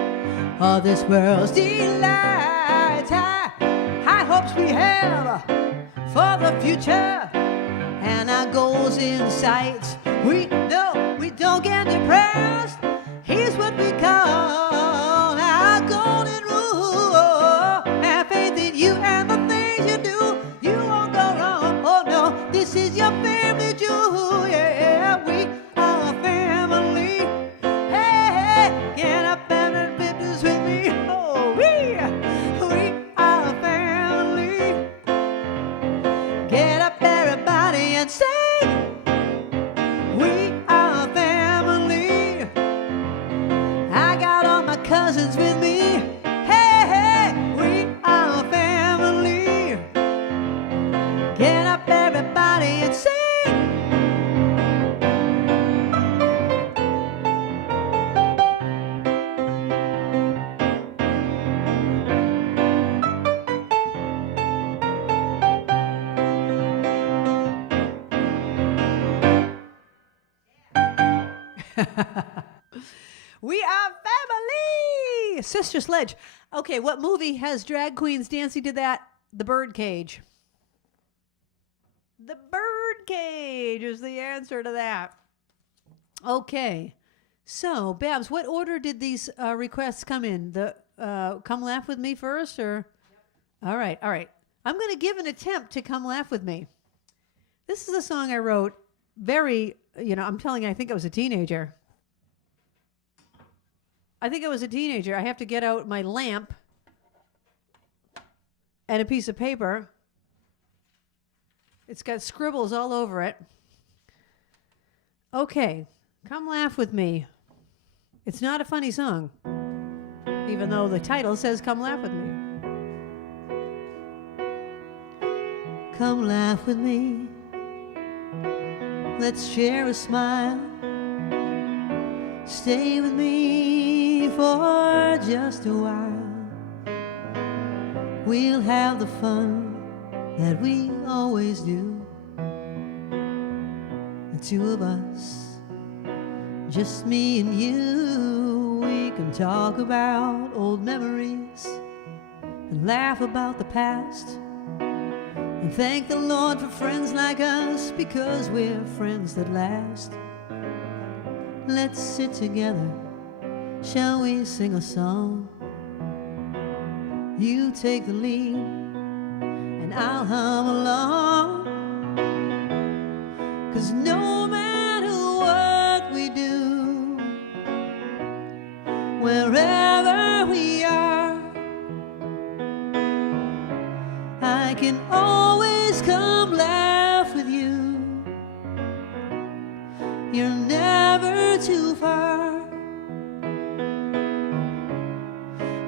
of this world's delights. High hopes we have for the future, and our goals in sight. We know we don't get depressed. Here's what we call our golden rule. Have faith in you and the things you do. You won't go wrong. Oh no, this is your family jewel. Yeah, we are a family. Hey, hey, get up and fitness with me. Oh, we are a family. Get up, everybody, and sing. We are a family. I got all my cousins with me. Hey, hey, we are a family. Get up, everybody, and sing. We are family! Sister Sledge. Okay, what movie has drag queens dancing to that? The Birdcage. The Birdcage is the answer to that. Okay. So, Babs, what order did these requests come in? The Come Laugh With Me first, or? Yep. All right, all right. I'm going to give an attempt to Come Laugh With Me. This is a song I wrote very I'm telling you, I think I was a teenager. I have to get out my lamp and a piece of paper. It's got scribbles all over it. Okay, Come Laugh With Me. It's not a funny song, even though the title says Come Laugh With Me. Come laugh with me. Let's share a smile. Stay with me for just a while. We'll have the fun that we always do. The two of us, just me and you. We can talk about old memories and laugh about the past. And thank the Lord for friends like us, because we're friends that last. Let's sit together, shall we sing a song? You take the lead, and I'll hum along. 'Cause no matter what we do, wherever we are, I can always come laugh with you. You're never too far.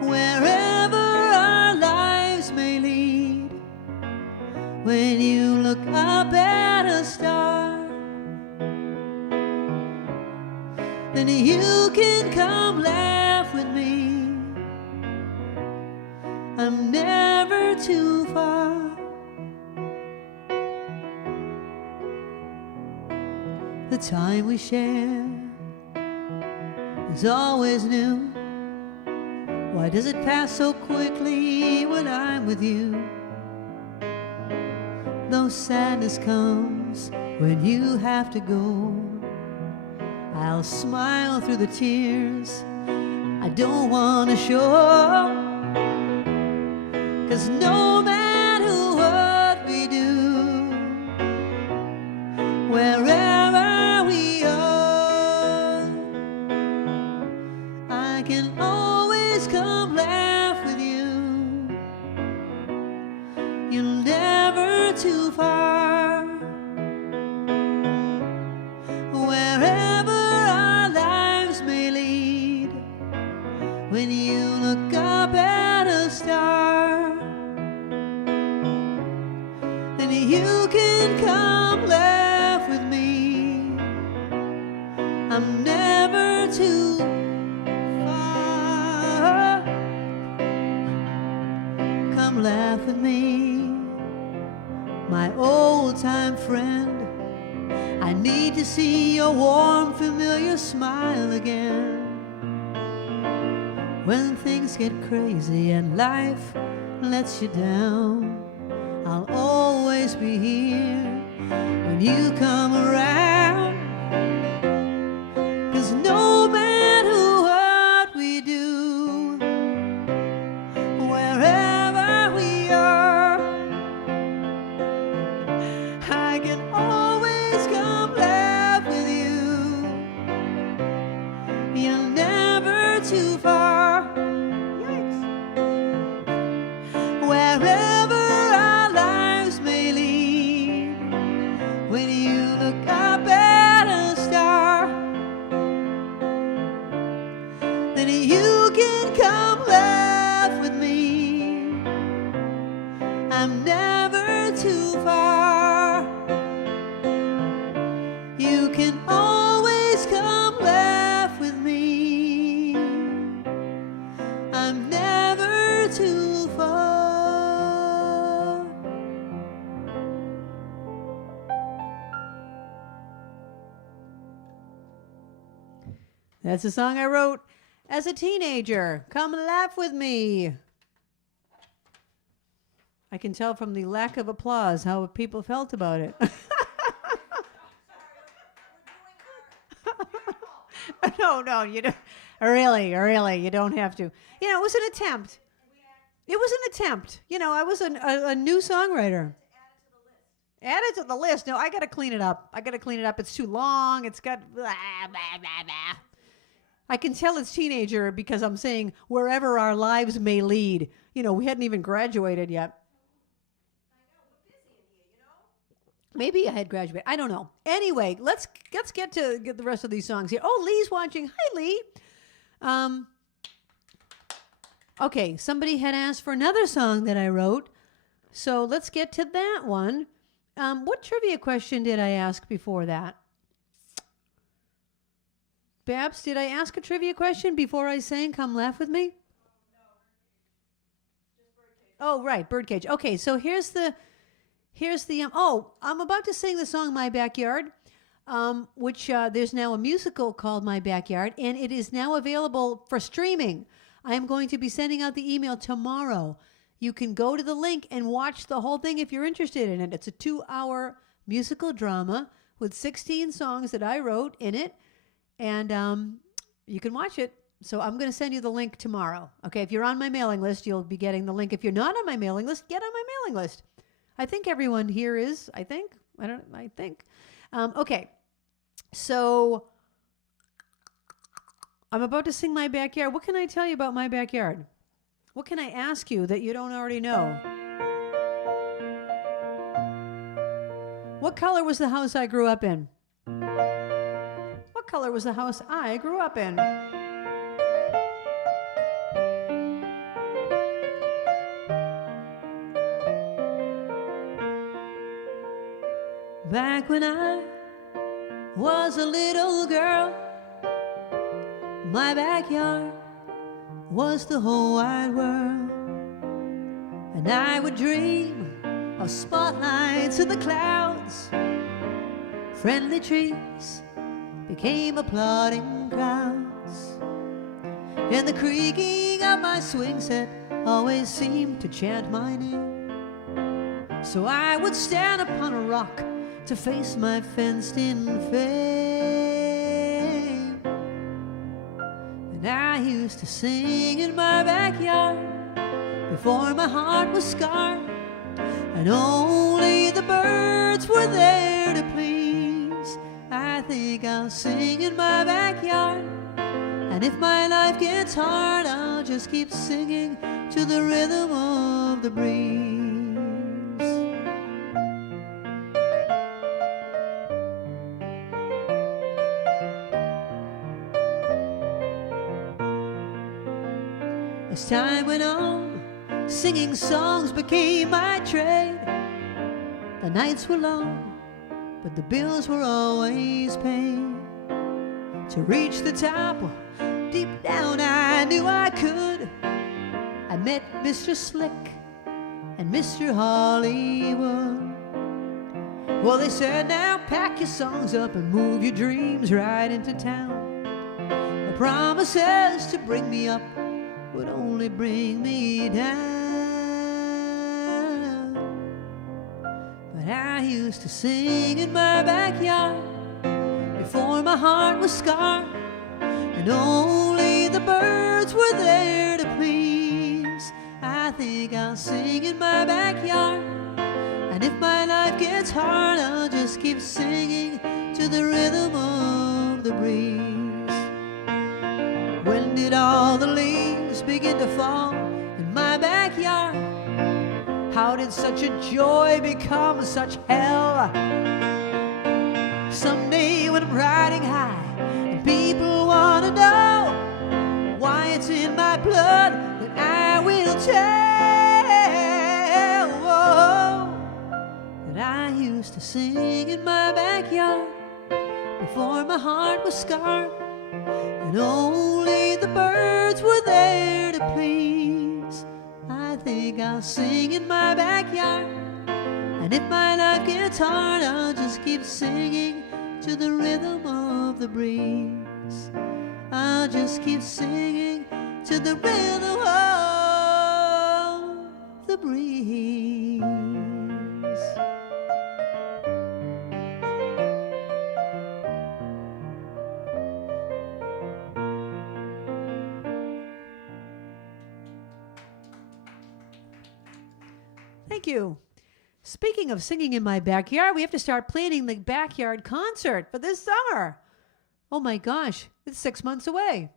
Wherever our lives may lead, when you look up at a star, then you can come laugh with me. I'm never too far. The time we share is always new. Why does it pass so quickly when I'm with you? Though sadness comes when you have to go, I'll smile through the tears I don't want to show. 'Cause no matter what we do, wherever we are, I can always come laugh with you. You're never too far. Wherever our lives may lead, when you look up at a star, then you can come laugh with me. I'm never too far. Come laugh with me, my old-time friend. I need to see your warm, familiar smile again. When things get crazy and life lets you down, I'll always be here when you come around. 'Cause no matter what we do, wherever we are, I can always come laugh with you. You're never too far. Yikes. Wherever our lives may lead, when you look up at a star, then you can come laugh with me. I'm never too far. You can always come laugh with me. I'm never too far. That's a song I wrote as a teenager. Come and laugh with me. I can tell from the lack of applause how people felt about it. No, you don't. Really, you don't have to. It was an attempt. I was a new songwriter. Add it to the list. No, I got to clean it up. It's too long. It's got blah, blah, blah, blah. I can tell it's teenager because I'm saying wherever our lives may lead. You know, we hadn't even graduated yet. Maybe I had graduated. I don't know. Anyway, let's get to the rest of these songs here. Oh, Lee's watching. Hi, Lee. Okay, somebody had asked for another song that I wrote, so let's get to that one. What trivia question did I ask before that? Babs, did I ask a trivia question before I sang Come Laugh With Me? Oh, right, Birdcage. Okay, so here's the I'm about to sing the song My Backyard, which there's now a musical called My Backyard, and it is now available for streaming. I am going to be sending out the email tomorrow. You can go to the link and watch the whole thing if you're interested in it. It's a 2-hour musical drama with 16 songs that I wrote in it, and you can watch it. So I'm going to send you the link tomorrow. Okay, if you're on my mailing list, you'll be getting the link. If you're not on my mailing list, get on my mailing list. I think everyone here is, I think. Okay, so I'm about to sing My Backyard. What can I tell you about My Backyard? What can I ask you that you don't already know? What color was the house I grew up in? What color was the house I grew up in? Back when I was a little girl, my backyard was the whole wide world. And I would dream of spotlights in the clouds. Friendly trees became applauding crowds. And the creaking of my swing set always seemed to chant my name. So I would stand upon a rock to face my fenced-in fame. And I used to sing in my backyard before my heart was scarred, and only the birds were there to please. I think I'll sing in my backyard, and if my life gets hard, I'll just keep singing to the rhythm of the breeze. As time went on, singing songs became my trade. The nights were long, but the bills were always paid. To reach the top, deep down I knew I could. I met Mr. Slick and Mr. Hollywood. Well, they said, now pack your songs up and move your dreams right into town. The promises to bring me up would only bring me down. But I used to sing in my backyard before my heart was scarred, and only the birds were there to please. I think I'll sing in my backyard, and if my life gets hard, I'll just keep singing to the rhythm of the breeze. When did all the leaves begin to fall in my backyard? How did such a joy become such hell? Someday when I'm riding high and people want to know why it's in my blood, then I will tell. Whoa, that I used to sing in my backyard before my heart was scarred, and only the birds were there to please. I think I'll sing in my backyard, and if my life gets hard, I'll just keep singing to the rhythm of the breeze. I'll just keep singing to the rhythm of the breeze. Thank you. Speaking of singing in my backyard, we have to start planning the backyard concert for this summer. Oh my gosh, it's 6 months away.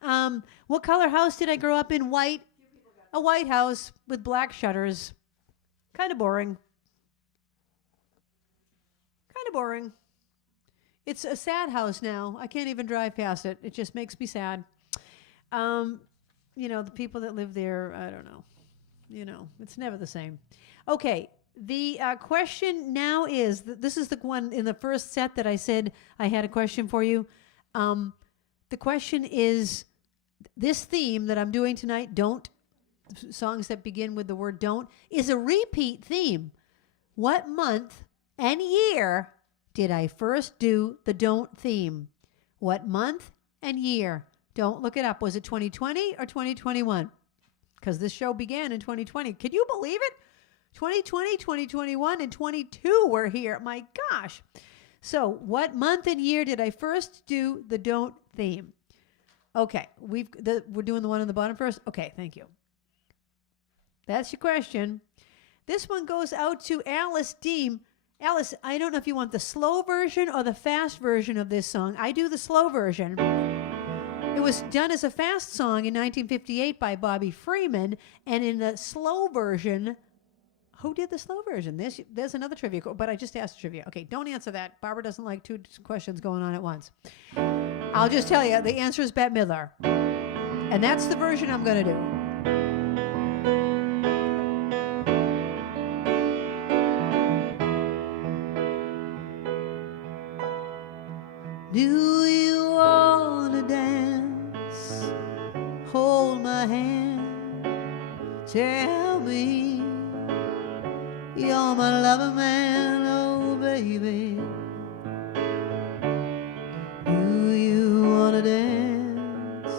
What color house did I grow up in? White. A white house with black shutters. Kind of boring. Kind of boring. It's a sad house now. I can't even drive past it. It just makes me sad. The people that live there, I don't know. It's never the same. Okay, the question now is, this is the one in the first set that I said I had a question for you. The question is, this theme that I'm doing tonight, don't, songs that begin with the word don't, is a repeat theme. What month and year did I first do the don't theme? What month and year? Don't look it up. Was it 2020 or 2021? Because this show began in 2020. Can you believe it? 2020, 2021, and 22 were here. My gosh. So what month and year did I first do the don't theme? Okay, we're doing the one on the bottom first? Okay, thank you. That's your question. This one goes out to Alice Deem. Alice, I don't know if you want the slow version or the fast version of this song. I do the slow version. It was done as a fast song in 1958 by Bobby Freeman, and in the slow version, who did the slow version? There's another trivia, but I just asked trivia. Okay, don't answer that. Barbara doesn't like two questions going on at once. I'll just tell you, the answer is Bette Midler, and that's the version I'm going to do. Do you wanna dance? Hold my hand. Tell me you're my lover man, oh baby. Do you wanna dance?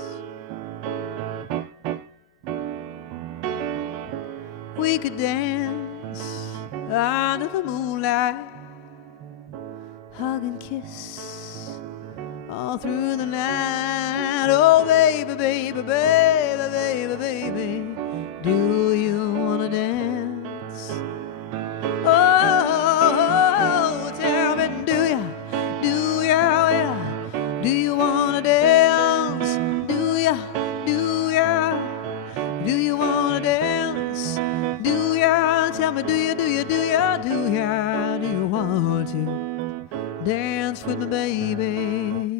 We could dance under the moonlight, hug and kiss all through the night. Oh baby, baby, baby, baby, baby, do you wanna dance? Oh, tell me, do ya, yeah, do you wanna dance? Do ya, do you wanna dance? Do ya, tell me, do you want to dance with me, baby?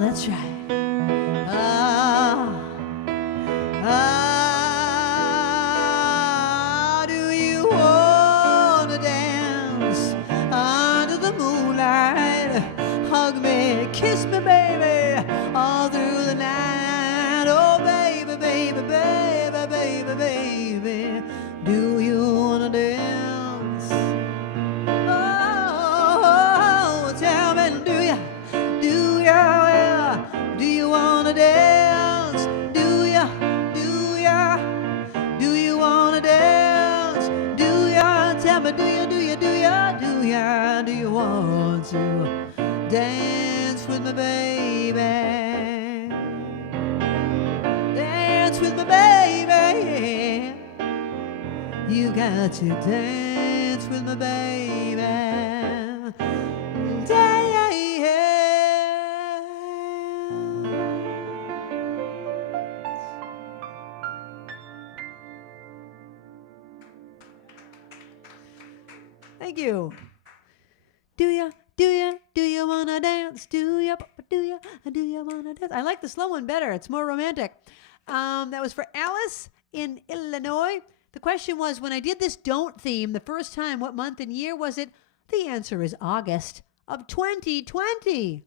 That's right. Do you wanna dance under the moonlight? Hug me, kiss me, baby, all through the night. Oh, baby, baby, baby, baby, baby, do you wanna dance? Oh, tell me, do ya? Do you wanna dance? Do ya? Do you wanna dance? Do ya? Tell me, do you want to dance with me, baby? Dance with me, baby. You got to dance with me, baby. Dance. Thank you. Do you wanna dance? Do you wanna dance? I like the slow one better. It's more romantic. That was for Alice in Illinois. The question was, when I did this don't theme the first time, what month and year was it? The answer is August of 2020.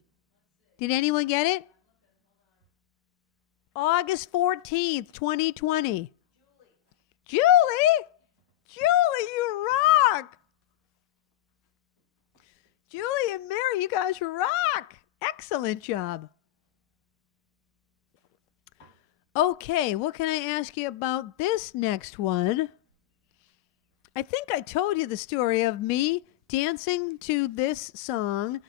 Did anyone get it? August 14th, 2020. Julie? Julie, you rock. Julie and Mary, you guys rock. Excellent job. Okay, what can I ask you about this next one? I think I told you the story of me dancing to this song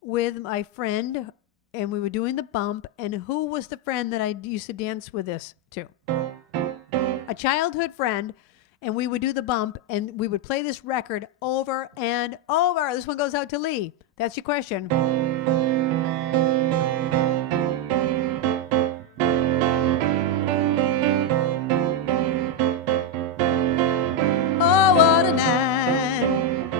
with my friend, and we were doing the bump, and who was the friend that I used to dance with this to? A childhood friend, and we would do the bump, and we would play this record over and over. This one goes out to Lee. That's your question. Oh, what a night.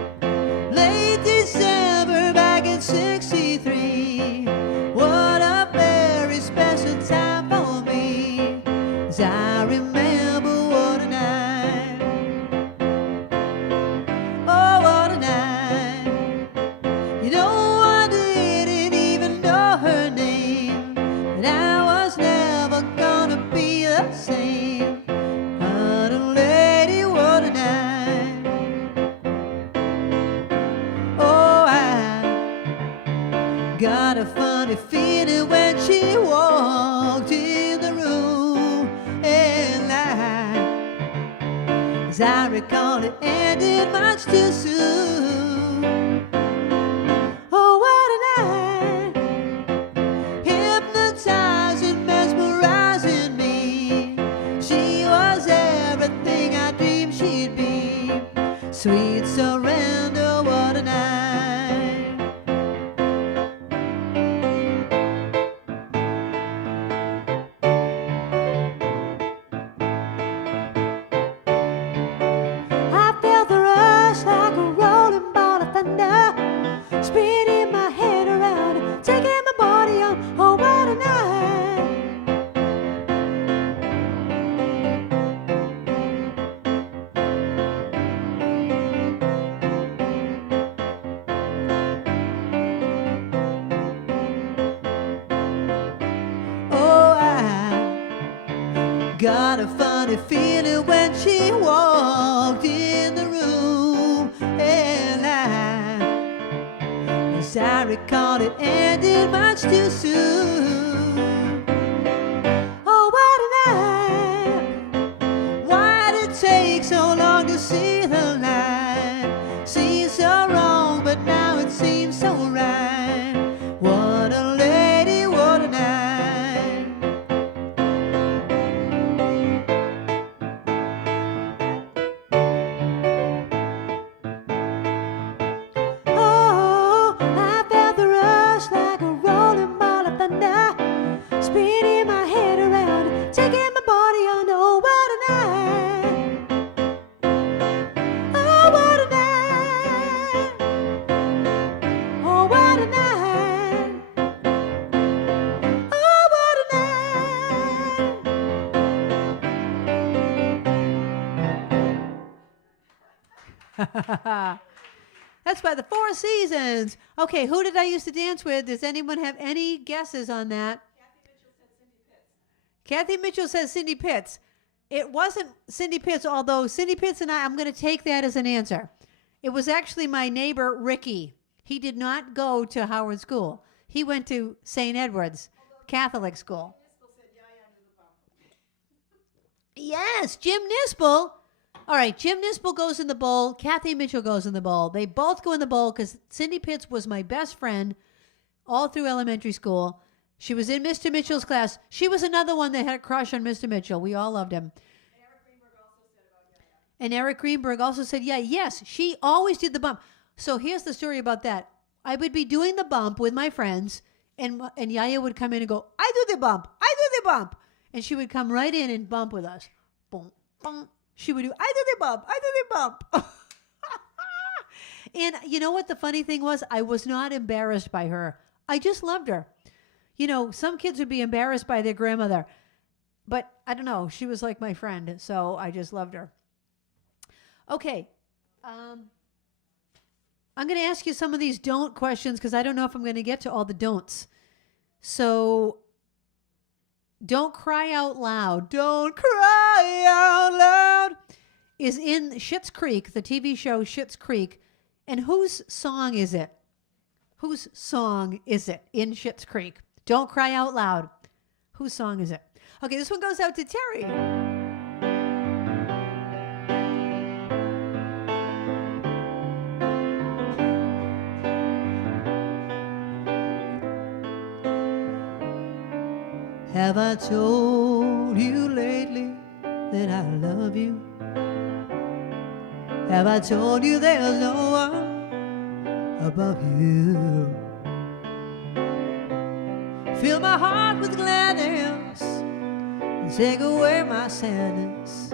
Late December back in 63. What a very special time for me. As I remember what a night. Oh, what a night. You know, I didn't even know her name, but I was never gonna be the same. What a lady, what a night. Oh, I got a funny feeling when she walked in the room, and as I recall, it ended much too soon. Oh, what a night, hypnotizing, mesmerizing me. She was everything I dreamed she'd be. Sweet surrender, what a night. I felt the rush like a rolling ball of thunder, spinning my head around, taking my body on. Oh, what a night. Oh, I got a funny feeling when she walked in the room, and as I recall, it ended much too soon. Oh, what a night. Why did it take so long to see the light? Seems so wrong, but now it seems so right. What a lady, what a night. Oh, I felt the rush like a rolling ball of thunder, spinning my head around, taking my body on. Oh, what a night. Oh, what a night. Oh, what a night. Oh, what a night. That's by the Four Seasons. Okay, who did I used to dance with? Does anyone have any guesses on that? Kathy Mitchell says Cindy Pitts. It wasn't Cindy Pitts, although Cindy Pitts and I'm going to take that as an answer. It was actually my neighbor, Ricky. He did not go to Howard School. He went to St. Edward's Catholic School. Yes, Jim Nispel. All right, Jim Nispel goes in the bowl. Kathy Mitchell goes in the bowl. They both go in the bowl because Cindy Pitts was my best friend all through elementary school. She was in Mr. Mitchell's class. She was another one that had a crush on Mr. Mitchell. We all loved him. And Eric Greenberg also said, yeah, yes, she always did the bump. So here's the story about that. I would be doing the bump with my friends, and Yaya would come in and go, I do the bump. I do the bump. And she would come right in and bump with us. Boom, boom. She would do, I do the bump. I do the bump. And you know what the funny thing was? I was not embarrassed by her. I just loved her. You know, some kids would be embarrassed by their grandmother. But I don't know. She was like my friend. So I just loved her. Okay. I'm going to ask you some of these don't questions because I don't know if I'm going to get to all the don'ts. So, don't cry out loud. Don't cry out loud is in Schitt's Creek, the TV show Schitt's Creek. And whose song is it? Whose song is it in Schitt's Creek? Don't cry out loud. Whose song is it? Okay, this one goes out to Terry. Have I told you lately that I love you? Have I told you there's no one above you? Fill my heart with gladness and take away my sadness.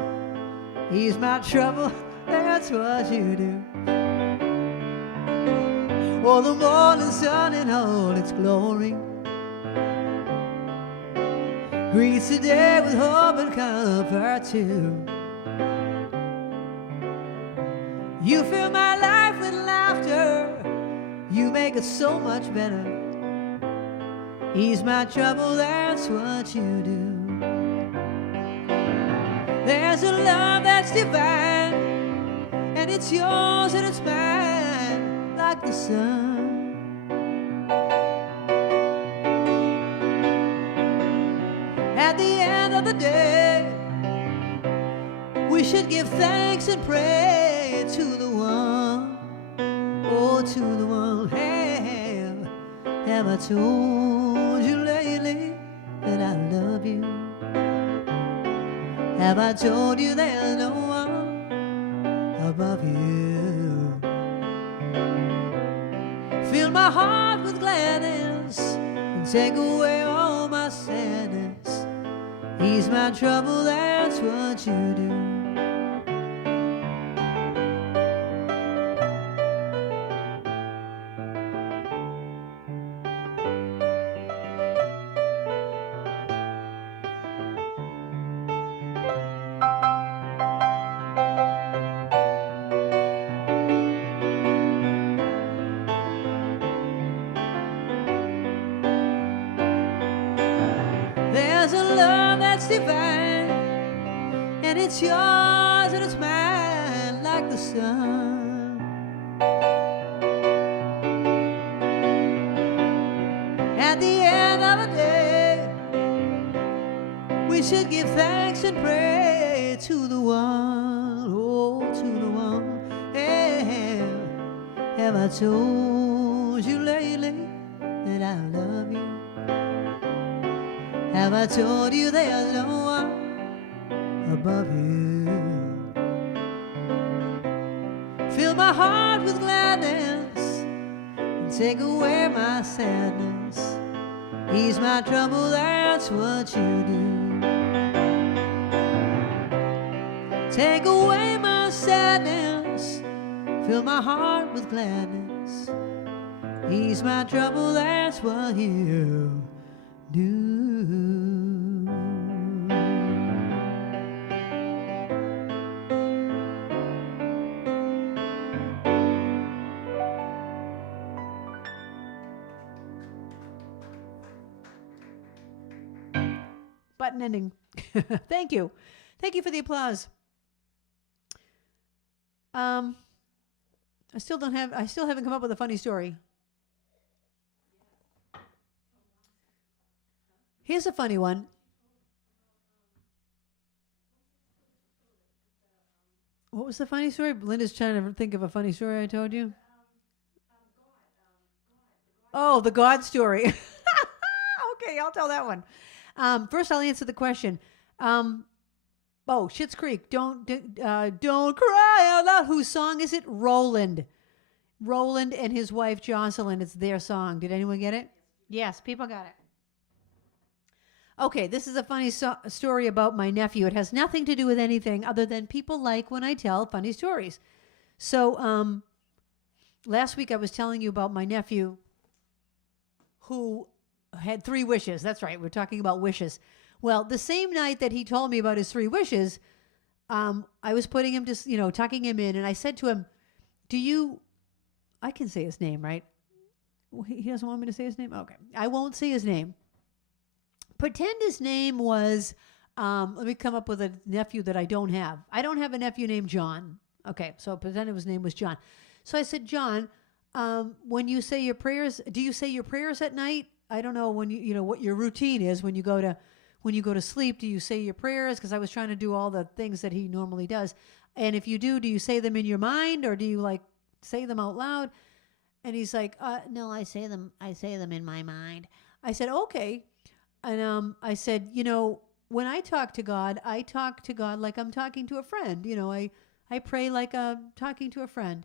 Ease my trouble, that's what you do. Oh, the morning sun in all its glory greets the day with hope and comfort too. You fill my life with laughter, you make it so much better. Ease my trouble, that's what you do. There's a love that's divine, and it's yours and it's mine, like the sun. At the end of the day, we should give thanks and pray to the one, oh, to the one. Hey, have I told you lately that I love you? Have I told you there's no one above you? Fill my heart with gladness and take away all my sadness. Ease my trouble, that's what you do. There's a love that's divine, and it's yours and it's mine, like the sun. At the end of the day, we should give thanks and pray to the one, oh, to the one. Hey, have I told you lately that I love you? Have I told you there's no one above you? Fill my heart with gladness and take away my sadness. Ease my trouble, that's what you do. Take away my sadness, fill my heart with gladness. Ease my trouble, that's what you do. Button ending. Thank you. Thank you for the applause. I still haven't come up with a funny story. Here's a funny one. What was the funny story? Linda's trying to think of a funny story I told you. Oh, the God story. Okay, I'll tell that one. First, I'll answer the question. Schitt's Creek. Don't cry out loud. Whose song is it? Roland. Roland and his wife Jocelyn. It's their song. Did anyone get it? Yes, people got it. Okay, this is a funny story about my nephew. It has nothing to do with anything other than people like when I tell funny stories. So, last week I was telling you about my nephew who had 3 wishes. That's right. We're talking about wishes. Well, the same night that he told me about his 3 wishes, I was putting him to, tucking him in, and I said to him, I can say his name, right? He doesn't want me to say his name? Okay. I won't say his name. Pretend his name was, let me come up with a nephew that I don't have. I don't have a nephew named John. Okay, so pretend his name was John. So I said, John, when you say your prayers, do you say your prayers at night? I don't know when what your routine is when you go to sleep. Do you say your prayers? Because I was trying to do all the things that he normally does. And if you do you say them in your mind, or do you say them out loud? And he's like, no, I say them in my mind. I said, okay. And I said, when I talk to God like I'm talking to a friend. I pray like I'm talking to a friend.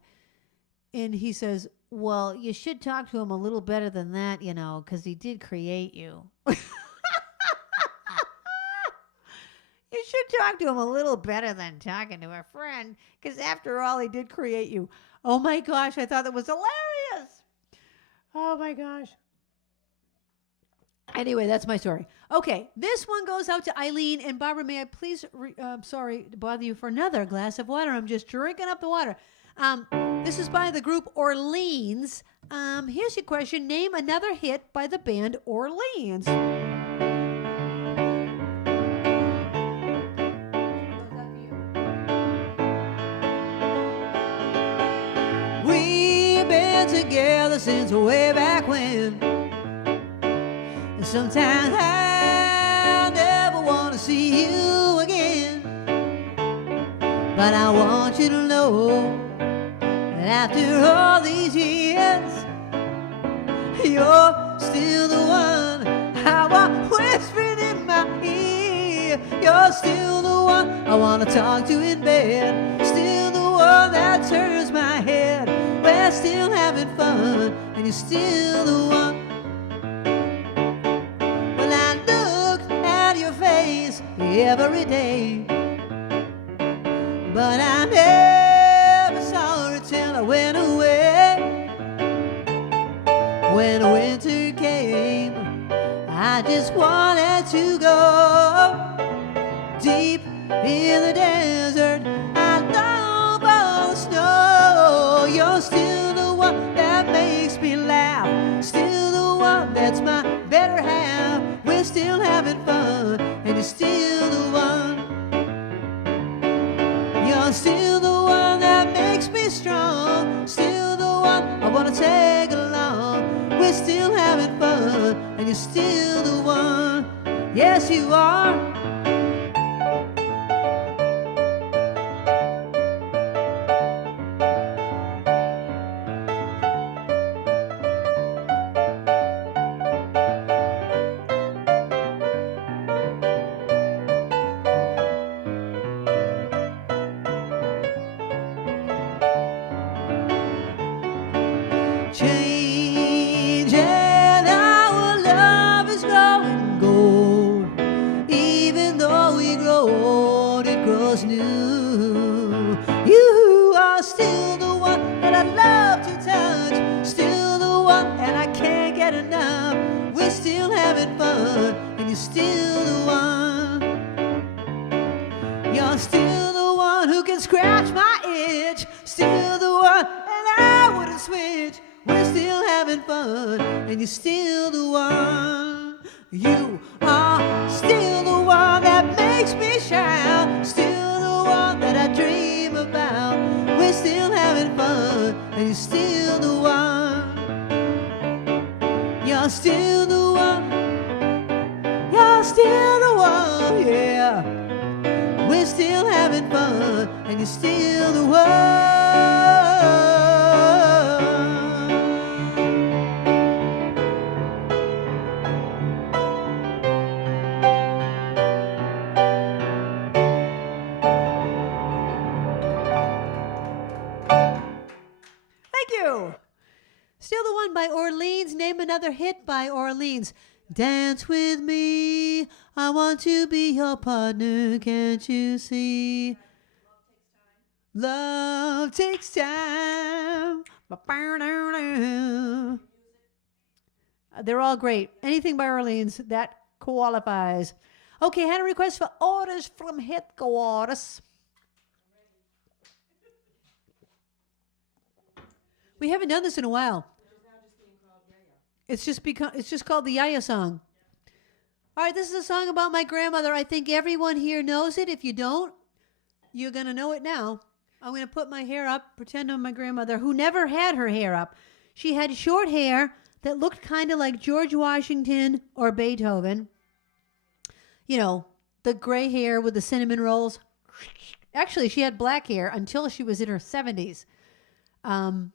And he says, well, you should talk to him a little better than that, because he did create you. You should talk to him a little better than talking to a friend, because after all, he did create you. Oh my gosh, I thought that was hilarious. Oh my gosh. Anyway, that's my story. Okay, this one goes out to Eileen. And Barbara, may I please, sorry to bother you for another glass of water. I'm just drinking up the water. This is by the group Orleans. Here's your question. Name another hit by the band Orleans. We've been together since way back when. And sometimes I never want to see you again. But I want you to know, after all these years, you're still the one I want whispering in my ear. You're still the one I want to talk to in bed. Still the one that turns my head. We're still having fun, and you're still the one. Well, I look at your face every day, but I never saw her till I went away. When winter came, I just wanted to go deep in the desert. I long for the snow. You're still the one that makes me laugh. Still the one that's my better half. We're still having fun, and you're still the one. You're still the one that makes me strong. Still the one I want to take along. We're still having fun, and you're still the one. Yes, you are. Changing, our love is growing gold. Even though we grow old, it grows new. You are still the one that I love to touch. Still the one, and I can't get enough. We're still having fun, and you're still the one. You're still the one who can scratch my itch. Still the one, and I wouldn't switch. We're still having fun, and you're still the one. You are still the one that makes me shout. Still the one that I dream about. We're still having fun, and you're still the one. You're still the one. You're still the one, yeah. We're still having fun, and you're still the one. Still the One by Orleans. Name another hit by Orleans. Dance with me. I want to be your partner. Can't you see? Love takes time. They're all great. Anything by Orleans, that qualifies. Okay, had a request for orders from headquarters. We haven't done this in a while. It's just called the Yaya song. All right, this is a song about my grandmother. I think everyone here knows it. If you don't, you're going to know it now. I'm going to put my hair up, pretend I'm my grandmother, who never had her hair up. She had short hair that looked kind of like George Washington or Beethoven. You know, the gray hair with the cinnamon rolls. Actually, she had black hair until she was in her 70s. And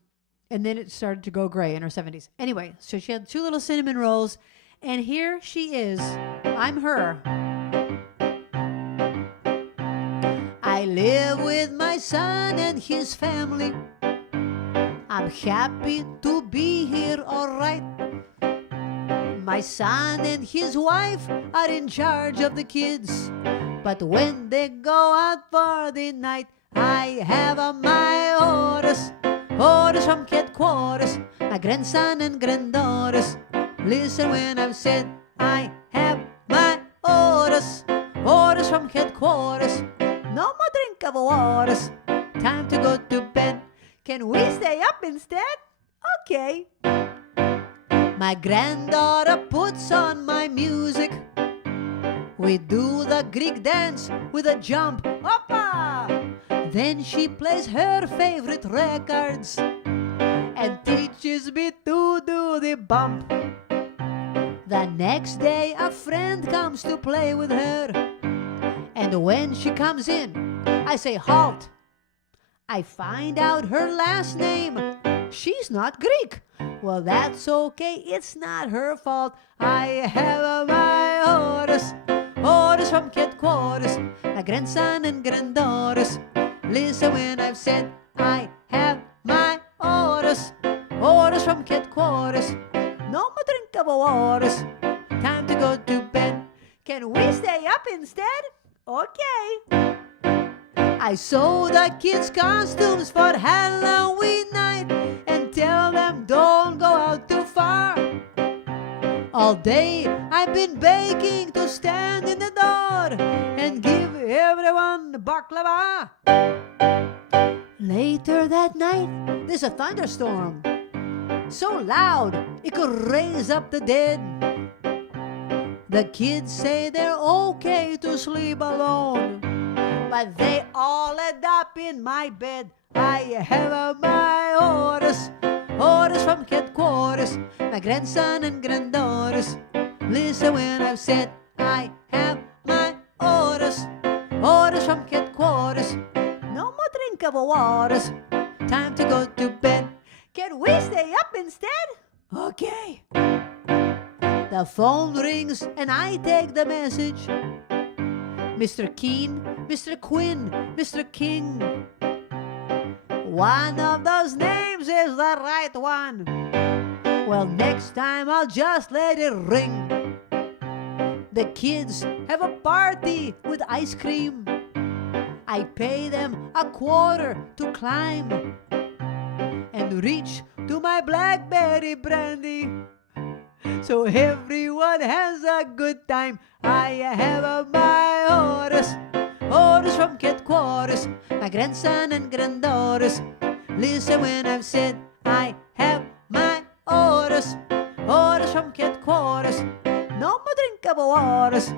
then it started to go gray in her 70s. Anyway, so she had 2 little cinnamon rolls. And here she is. I'm her. I live with my son and his family. I'm happy to be here, all right. My son and his wife are in charge of the kids. But when they go out for the night, I have my orders. Orders from headquarters, my grandson and granddaughters. Listen when I've said I have my orders. Orders from headquarters. No more drink of waters. Time to go to bed. Can we stay up instead? Okay. My granddaughter puts on my music. We do the Greek dance with a jump. Hoppa! Then she plays her favorite records and teaches me to do the bump. The next day a friend comes to play with her. And when she comes in, I say halt. I find out her last name. She's not Greek. Well, that's okay. It's not her fault. I have my orders. Orders from headquarters. My grandson and granddaughters. Listen when I've said I have my orders. Orders from headquarters. No more drink of waters. Time to go to bed. Can we stay up instead? Okay. I sew the kids' costumes for Halloween night and tell them don't go out too far. All day I've been begging to stand in the door and give everyone baklava. Later that night, there's a thunderstorm. So loud, it could raise up the dead. The kids say they're okay to sleep alone, but they all end up in my bed. I have my orders. Orders from headquarters. My grandson and granddaughters. Listen when I've said I have my orders. Orders from headquarters. No more drink of waters. Time to go to bed. Can we stay up instead? Okay. The phone rings and I take the message. Mr. Keen, Mr. Quinn, Mr. King. One of those names is the right one. Well, next time I'll just let it ring. The kids have a party with ice cream. I pay them $0.25 to climb and reach to my blackberry brandy. So everyone has a good time. I have my orders. Orders from headquarters. My grandson and granddaughters. Listen when I've said I have my orders. Orders from headquarters. No more drink of waters.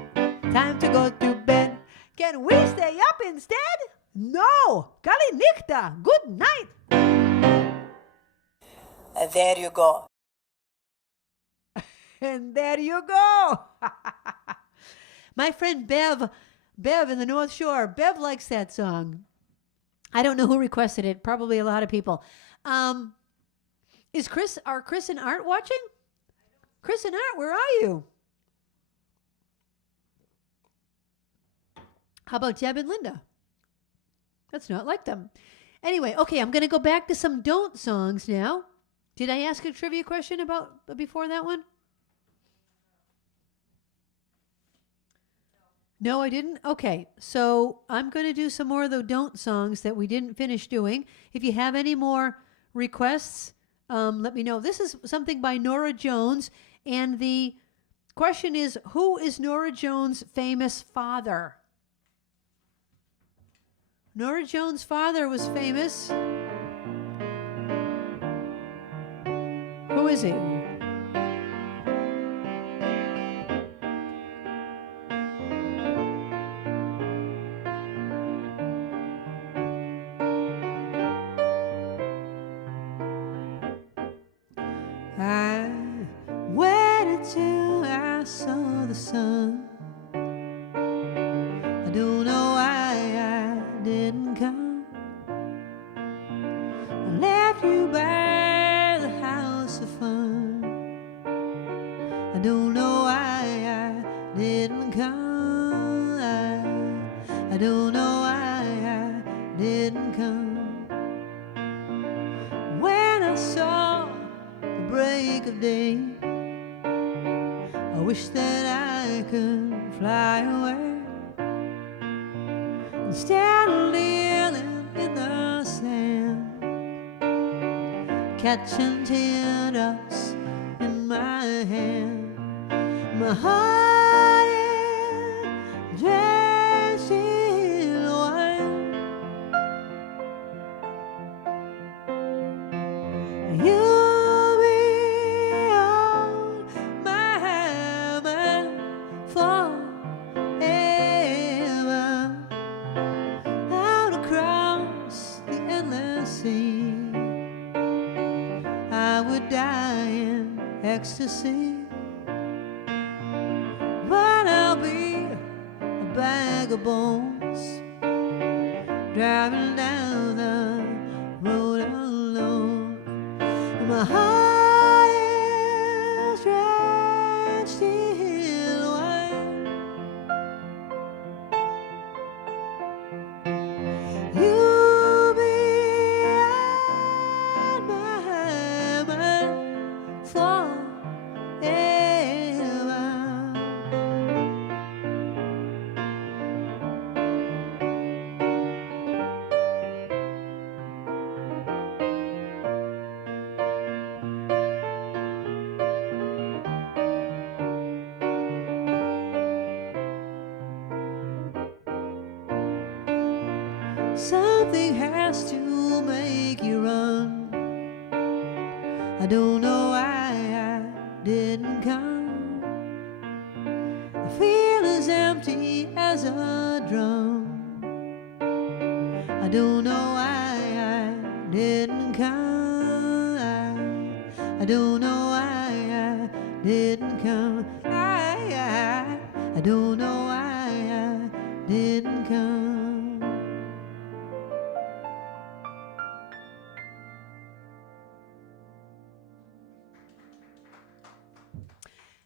Time to go to bed. Can we stay up instead? No! Kalinikta! Good night! There you go. And there you go! My friend Bev in the North Shore, Bev likes that song. I don't know who requested it. Probably a lot of people. Are Chris and Art watching? Chris and Art, where are you? How about Deb and Linda? That's not like them. Anyway, okay, I'm going to go back to some don't songs now. Did I ask a trivia question about before that one? No, I didn't? Okay, so I'm going to do some more of the don't songs that we didn't finish doing. If you have any more requests, let me know. This is something by Norah Jones, and the question is, who is Norah Jones' famous father? Norah Jones' father was famous. Who is he? I waited till I saw the sun. I don't know why I didn't come. I left you by the house of fun. I don't know why I didn't come. I don't know why I didn't come. When I saw the break of day, I wish that I could fly away. Instead of kneeling in the sand, catching teardrops in my hand. My heart is drenched in wine. You'll be on my mind forever. Out across the endless sea, I would die in ecstasy. But I'll be a bag of bones, driving down the road alone. My heart is drenched in wine. You'll be on my mind forever. Something has to make you run. I don't know why I didn't come. I feel as empty as a drum. I don't know why I didn't come. I don't know why I didn't come. I don't know why I didn't come.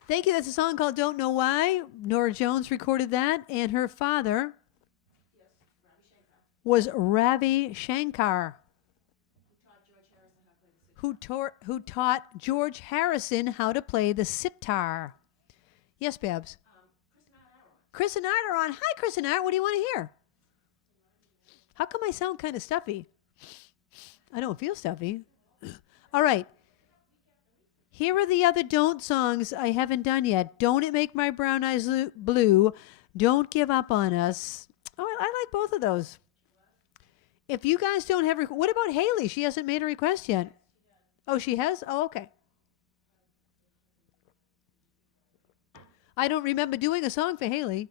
Thank you. That's a song called Don't Know Why. Norah Jones recorded that, and her father was Ravi Shankar, who taught George Harrison how to play the sitar. Yes, Babs? Chris and Art are on. Hi, Chris and Art. What do you want to hear? How come I sound kind of stuffy? I don't feel stuffy. All right. Here are the other Don't songs I haven't done yet. Don't It Make My Brown Eyes Blue. Don't Give Up on Us. Oh, I like both of those. If you guys don't have... what about Haley? She hasn't made a request yet. Oh, she has? Oh, okay. I don't remember doing a song for Haley.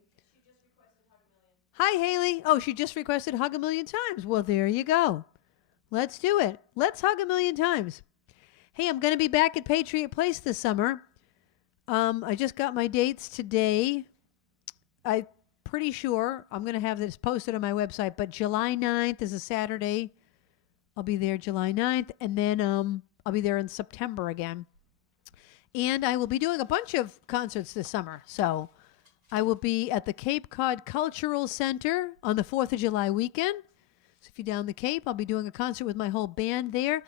Hi, Haley. Oh, she just requested Hug a Million Times. Well, there you go. Let's do it. Let's hug a million times. Hey, I'm going to be back at Patriot Place this summer. I just got my dates today. I'm pretty sure I'm going to have this posted on my website, but July 9th is a Saturday. I'll be there July 9th, and then I'll be there in September again. And I will be doing a bunch of concerts this summer. So I will be at the Cape Cod Cultural Center on the 4th of July weekend. So if you're down the Cape, I'll be doing a concert with my whole band there.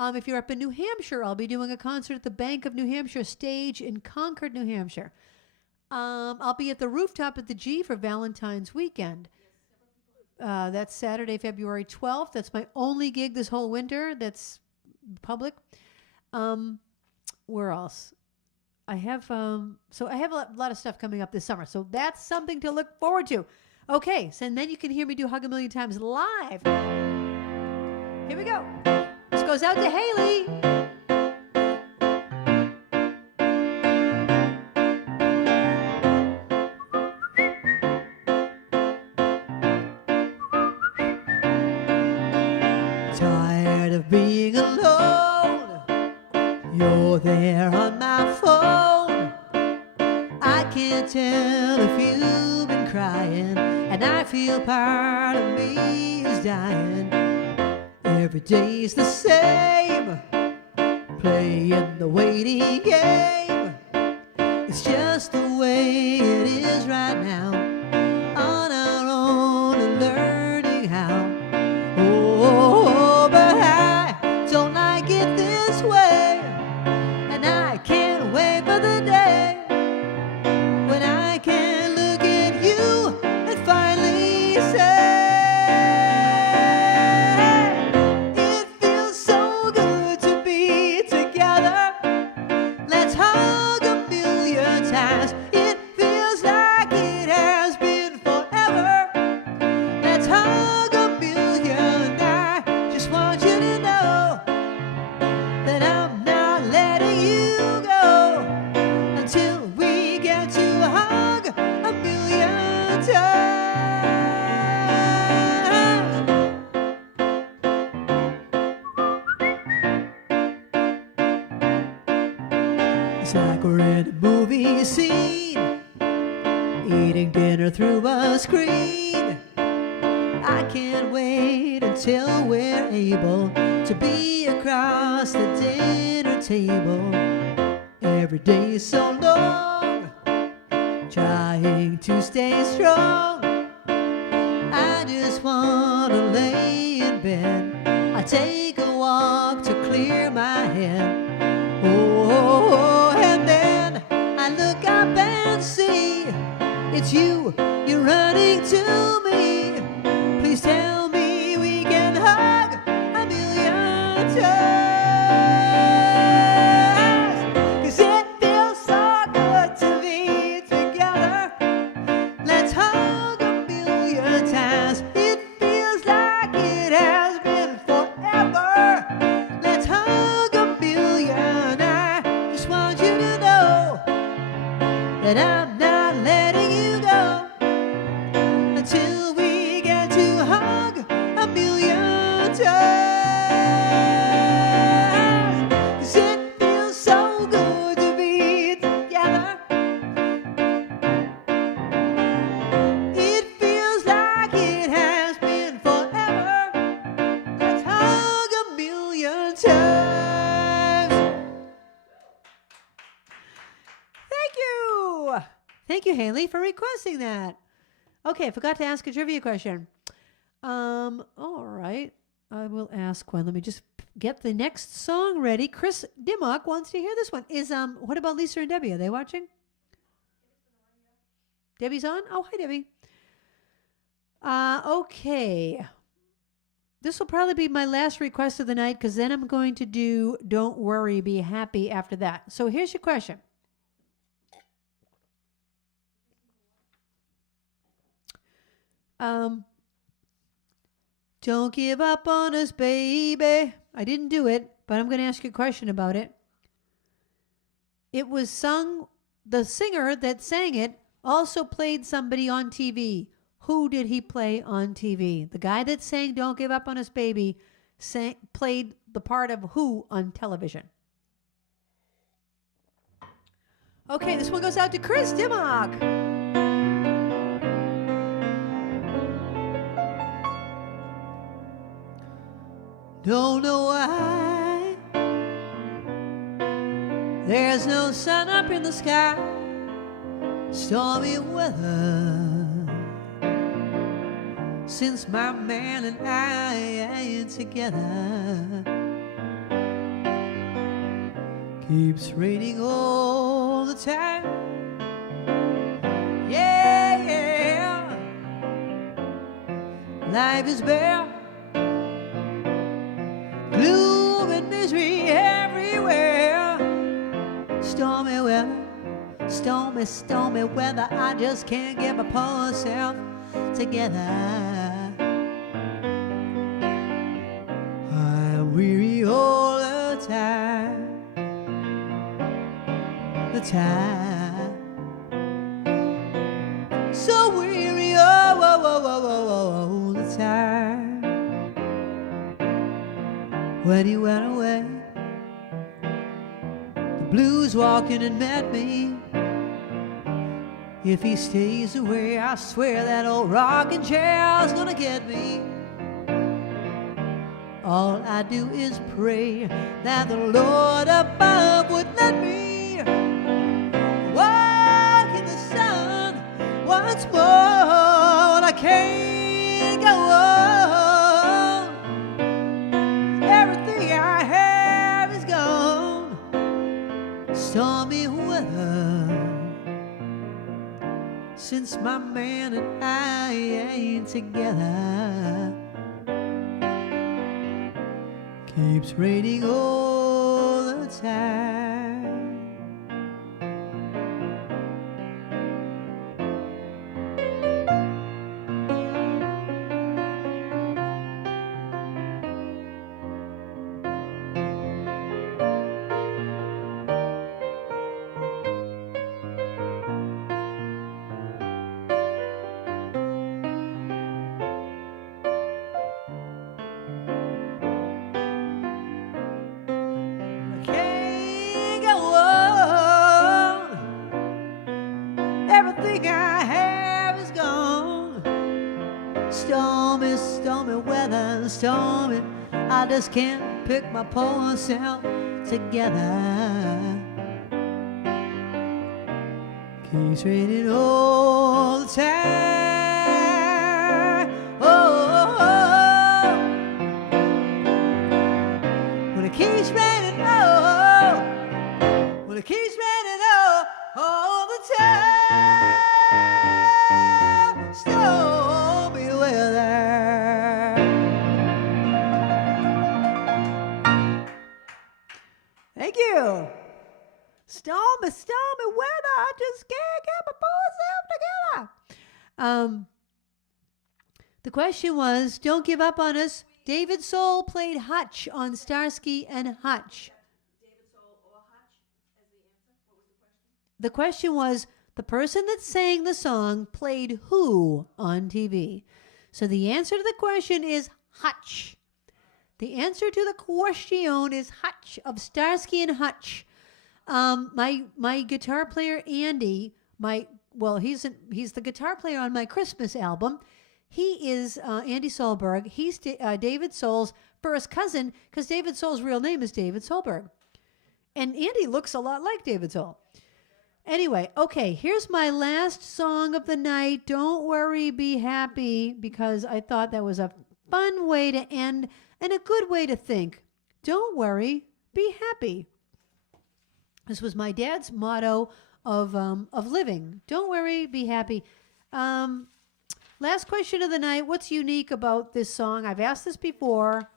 If you're up in New Hampshire, I'll be doing a concert at the Bank of New Hampshire stage in Concord, New Hampshire. I'll be at the Rooftop at the G for Valentine's weekend. That's Saturday, February 12th. That's my only gig this whole winter that's public. Where else? I have a lot of stuff coming up this summer. So that's something to look forward to. Okay, so and then you can hear me do Hug a Million Times live. Here we go. This goes out to Haley. You're there on my phone. I can't tell if you've been crying, and I feel part of me is dying. Every day's the same, playing the waiting game. It's just the way it is right now, on our own and learning how. Oh, but I don't like it this way, and I can't wait for the day when I can look at you and finally say, it feels so good to be together. Let's hug a million times. It feels like it has been forever. Let's hug a million. I just want you to know that I'm not letting you go until we get to hug a million times. It's like we're in a movie scene, eating dinner through a screen. I can't wait until we're able to be across the dinner table. Every day is so long, trying to stay strong. I just want to lay in bed. I take a walk to clear my head. Oh, and then I look up and see it's you, you're running to me. Please tell me we can hug a million times. 'Cause it feels so good to be together. Let's hug a million times. It feels like it has been forever. Let's hug a million. I just want you to know that I'm not letting you go until we get to hug a million times. 'Cause it feels so good to be together. It feels like it has been forever. Let's hug a million times. Thank you. Thank you, Haley, for requesting that. Okay, I forgot to ask a trivia question. All right. I will ask one. Let me just get the next song ready. Chris Dimmock wants to hear this one. What about Lisa and Debbie? Are they watching? Debbie's on? Oh, hi, Debbie. Okay. This will probably be my last request of the night, because then I'm going to do Don't Worry, Be Happy after that. So here's your question. Don't give up on us, baby. I didn't do it, but I'm going to ask you a question about it. It was sung, the singer that sang it also played somebody on TV. Who did he play on TV? The guy that sang Don't Give Up on Us, Baby played the part of who on television? Okay, this one goes out to Chris Dimmock. Don't know why there's no sun up in the sky. Stormy weather since my man and I ain't together. Keeps raining all the time. Yeah, yeah. Life is bare. Gloom and misery everywhere. Stormy weather, stormy weather. I just can't get my poor self together. I'm weary all the time. The time. So weary all the time. When you went away, blues walking and met me. If he stays away, I swear that old rocking chair's gonna get me. All I do is pray that the Lord above would let me walk in the sun once more. I can't go on. Everything I have is gone. Stormy weather, since my man and I ain't together. Keeps raining all the time. Stormy, I just can't pick my poor self together. Keeps raining all the time. Oh, when it keeps raining, when it keeps raining all the time. Stormy weather. Thank you. Stormy weather. I just can't get my poor self together. The question was, don't give up on us. David Soul played Hutch on Starsky and Hutch. David Soul or Hutch as the answer? What was the question? The question was, the person that sang the song played who on TV? So the answer to the question is Hutch. The answer to the question is Hutch of Starsky and Hutch. My guitar player Andy, he's the guitar player on my Christmas album. He is Andy Solberg. He's David Soul's first cousin because David Soul's real name is David Solberg, and Andy looks a lot like David Soul. Anyway, okay, here's my last song of the night. Don't worry, be happy, because I thought that was a fun way to end. And a good way to think. Don't worry, be happy. This was my dad's motto of living. Don't worry, be happy. Last question of the night. What's unique about this song? I've asked this before.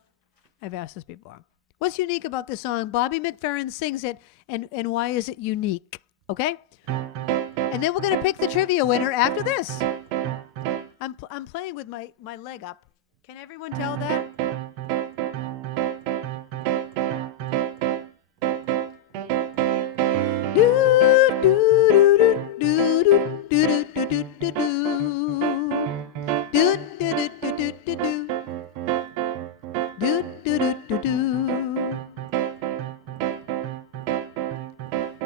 What's unique about this song? Bobby McFerrin sings it, and why is it unique? Okay? And then we're going to pick the trivia winner after this. I'm playing with my leg up. Can everyone tell that?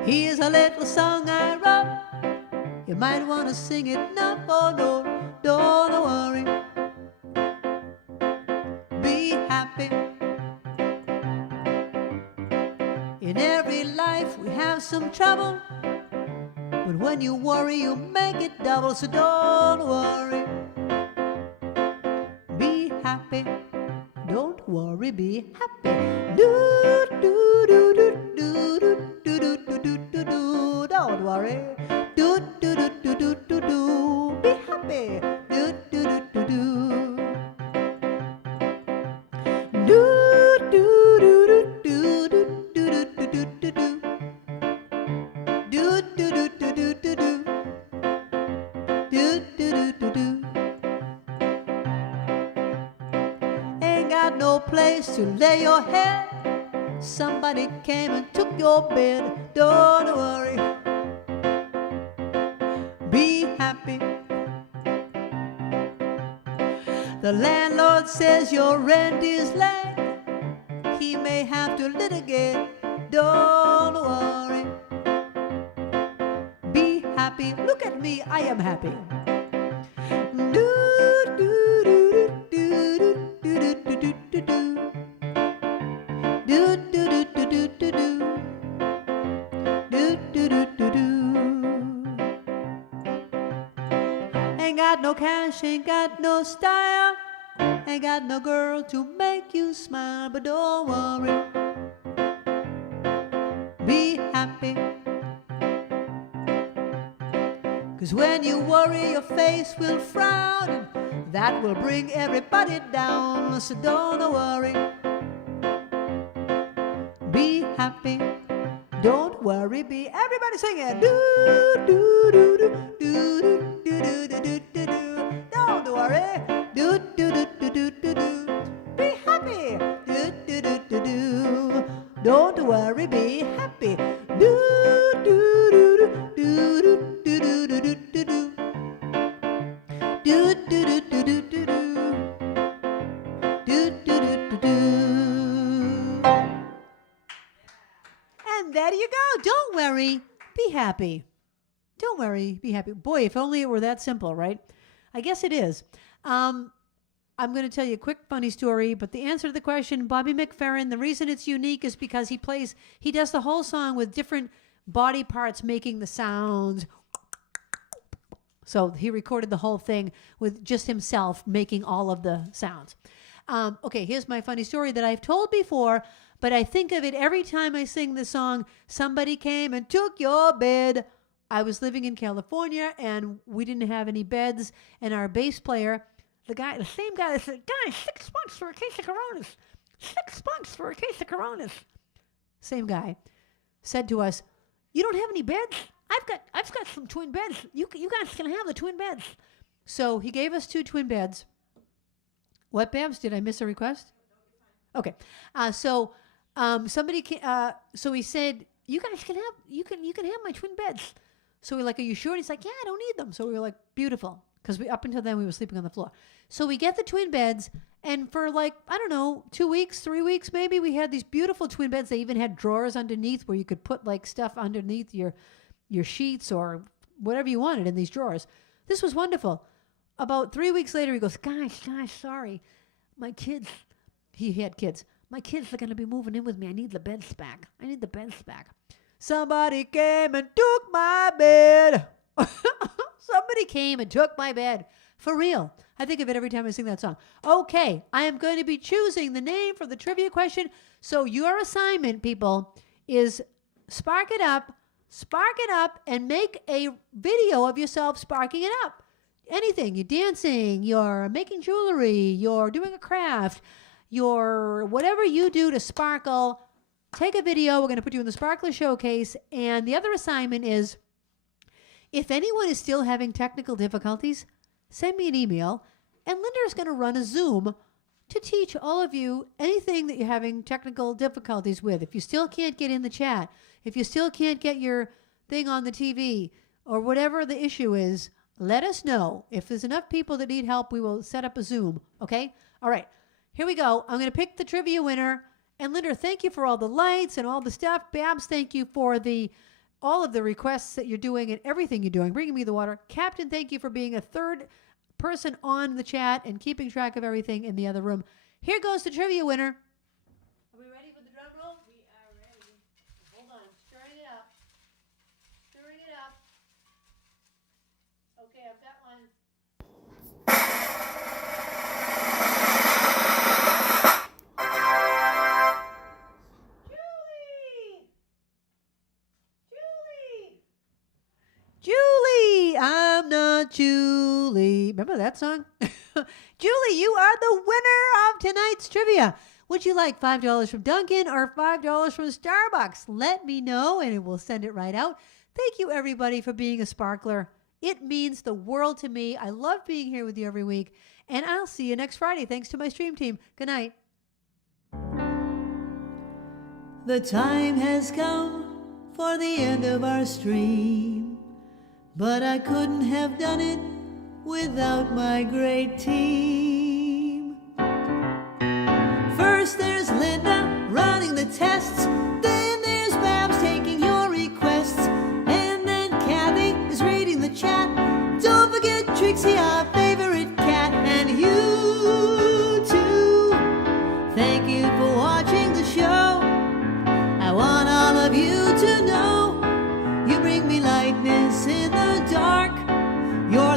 Here's a little song I wrote. You might want to sing it now or no. Don't worry. Be happy. In every life we have some trouble, but when you worry you make it double. So don't worry. Be happy. Don't worry, be happy. Do do do do do do do do do do do do. Don't worry. Do do do do do do do. Be happy. Do do do do do. Do do do do do do do do do do do. Do do do do do do do. Do do do do do. Ain't got no place to lay your head. Somebody came and took your bed. Don't worry. Be happy. The landlord says your rent is late. He may have to litigate. Don't worry. happy. Look at me, I am happy. Ain't got no cash, ain't got no style, ain't got no girl to make you smile, but don't worry, be happy. 'Cause when you worry, your face will frown, and that will bring everybody down. So don't worry, be happy. Don't worry, be. Everybody sing it. Do do do do do do do do do do do. Don't worry. Do do do do do do do. Be happy. Do do do do do. Don't worry, be happy. Do do do do do do do do do do do. Do do do do do do do. Do do do do do. And there you go. Don't worry, be happy. Don't worry, be happy. Boy, if only it were that simple, right? I guess it is. I'm going to tell you a quick funny story, but the answer to the question, Bobby McFerrin, the reason it's unique is because he does the whole song with different body parts making the sounds. So he recorded the whole thing with just himself making all of the sounds. Okay, here's my funny story that I've told before, but I think of it every time I sing the song, Somebody Came and Took Your Bed. I was living in California, and we didn't have any beds, and our bass player, the same guy that said, guys, $6 for a case of Coronas. $6 for a case of Coronas. Same guy said to us, you don't have any beds? I've got some twin beds. You guys can have the twin beds. So he gave us 2 twin beds. What, Babs? Did I miss a request? Okay. So he said, you guys can have my twin beds. So we're like, are you sure? And he's like, yeah, I don't need them. So we were like, beautiful. Because up until then we were sleeping on the floor. So we get the twin beds, and for 2 weeks, 3 weeks maybe, we had these beautiful twin beds. They even had drawers underneath where you could put stuff underneath your sheets or whatever you wanted in these drawers. This was wonderful. About 3 weeks later, he goes, guys, sorry. My kids, he had kids. My kids are going to be moving in with me. I need the beds back. Somebody came and took my bed. Somebody came and took my bed. For real. I think of it every time I sing that song. Okay, I am going to be choosing the name for the trivia question. So your assignment, people, is spark it up, and make a video of yourself sparking it up. Anything. You're dancing, you're making jewelry, you're doing a craft, you're whatever you do to sparkle. Take a video. We're going to put you in the Sparkler Showcase. And the other assignment is, if anyone is still having technical difficulties, send me an email, and Linda is going to run a Zoom to teach all of you anything that you're having technical difficulties with. If you still can't get in the chat, if you still can't get your thing on the TV, or whatever the issue is, let us know. If there's enough people that need help, we will set up a Zoom, okay? All right, here we go. I'm going to pick the trivia winner. And Linda, thank you for all the lights and all the stuff. Babs, thank you for all of the requests that you're doing and everything you're doing, bringing me the water. Captain, thank you for being a third person on the chat and keeping track of everything in the other room. Here goes the trivia winner. Are we ready for the drum roll? We are ready. Hold on. Stirring it up. Okay, I've got one. Julie, I'm not Julie. Remember that song? Julie, you are the winner of tonight's trivia. Would you like $5 from Dunkin' or $5 from Starbucks? Let me know and we'll send it right out. Thank you, everybody, for being a sparkler. It means the world to me. I love being here with you every week. And I'll see you next Friday. Thanks to my stream team. Good night. The time has come for the end of our stream, but I couldn't have done it without my great team. First there's Linda running the tests, then there's Babs taking your requests, and then Kathy is reading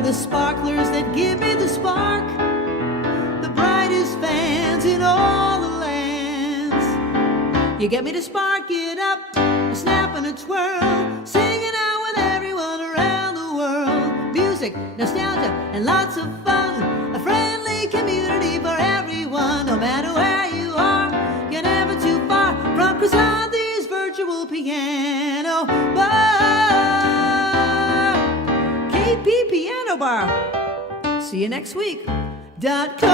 the sparklers that give me the spark, the brightest fans in all the lands. You get me to spark it up, a snap and a twirl, singing out with everyone around the world. Music, nostalgia, and lots of fun, a friendly community for everyone. No matter where you are, you're never too far from Krisanthi's virtual piano bar. KP Piano Bar. See you next week. .com